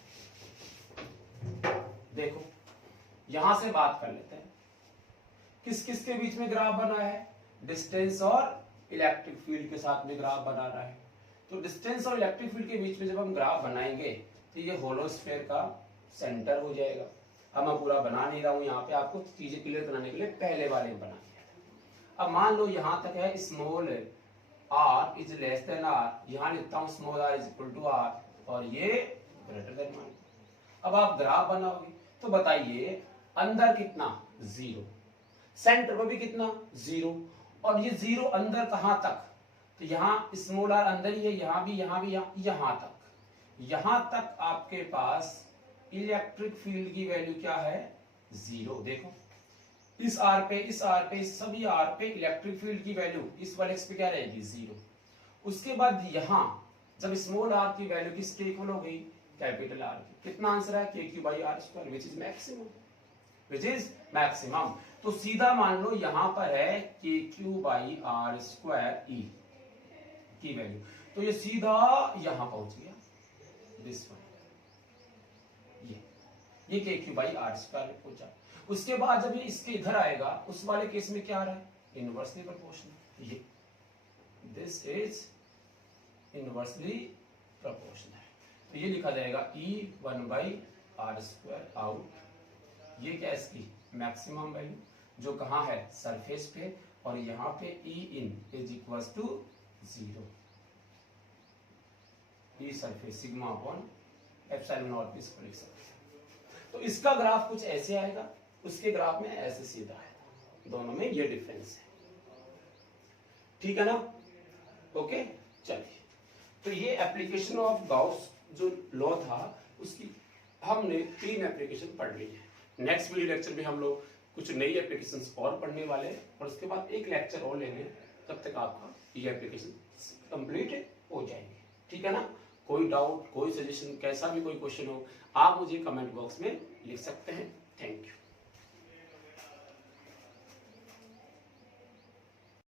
देखो यहां से बात कर लेते हैं, किस किस के बीच में ग्राफ बना है, डिस्टेंस और इलेक्ट्रिक फील्ड के साथ में ग्राफ बना रहा है। तो डिस्टेंस और इलेक्ट्रिक फील्ड के बीच में जब हम ग्राफ बनाएंगे तो ये होलो स्फीयर का सेंटर हो जाएगा। अब मैं पूरा बना नहीं रहा हूं, यहाँ पे आपको चीजें क्लियर कराने के लिए पहले वाले में बना दिया था। अब मान लो यहां तक है small r is less than r, यहां लिखता हूं small r is equal to r और ये ग्रेटर देन मान। अब आप ग्राफ बनाओगे तो बताइए अंदर कितना 0, सेंटर पर भी कितना 0, और ये 0 अंदर कहां तक, तो यहाँ स्मॉल r अंदर ही है, यहाँ भी यहाँ तक, यहां तक आपके पास इलेक्ट्रिक फील्ड की वैल्यू क्या है 0। देखो इस r पे इस सभी r पे इलेक्ट्रिक फील्ड की वैल्यू इस वाले x पे क्या रहेगी 0। उसके बाद यहां जब स्मॉल r की वैल्यू किसके इक्वल हो गई कैपिटल R की, कितना आंसर है kq/r² विच इज मैक्सिमम। तो सीधा मान लो यहां पर है kq/r² e की वैल्यू, तो ये सीधा यहां पहुंच गया दिस वन, ये kq/r² पहुंचा। उसके बाद जब ये इसके इधर आएगा उस वाले केस में क्या आ रहा है इनवर्सली प्रोपोर्शनल, ये दिस इज इनवर्सली प्रोपोर्शनल। तो ये लिखा जाएगा E1/r² आउट, ये क्या इसकी मैक्सिमम वैल्यू जो कहां है सरफेस पे, और यहां पे E in is equal to 0, E surface sigma upon epsilon naught लिख सकते हैं। तो इसका ग्राफ कुछ ऐसे आएगा, उसके ग्राफ में ऐसे सीधा है, दोनों में ये डिफरेंस है, ठीक है ना। ओके चलिए, तो ये एप्लीकेशन ऑफ गाउस जो लॉ था उसकी हमने 3 एप्लीकेशन पढ़ ली है। नेक्स्ट वीडियो लेक्चर में हम लोग कुछ नई एप्लीकेशंस और पढ़ने वाले हैं और उसके बाद एक लेक्चर और लेंगे, तब तक आपका ये एप्लीकेशन कंप्लीट हो जाएगी, ठीक है ना। कोई डाउट, कोई सजेशन, कैसा भी कोई क्वेश्चन हो आप मुझे कमेंट बॉक्स में लिख सकते हैं। Thank you.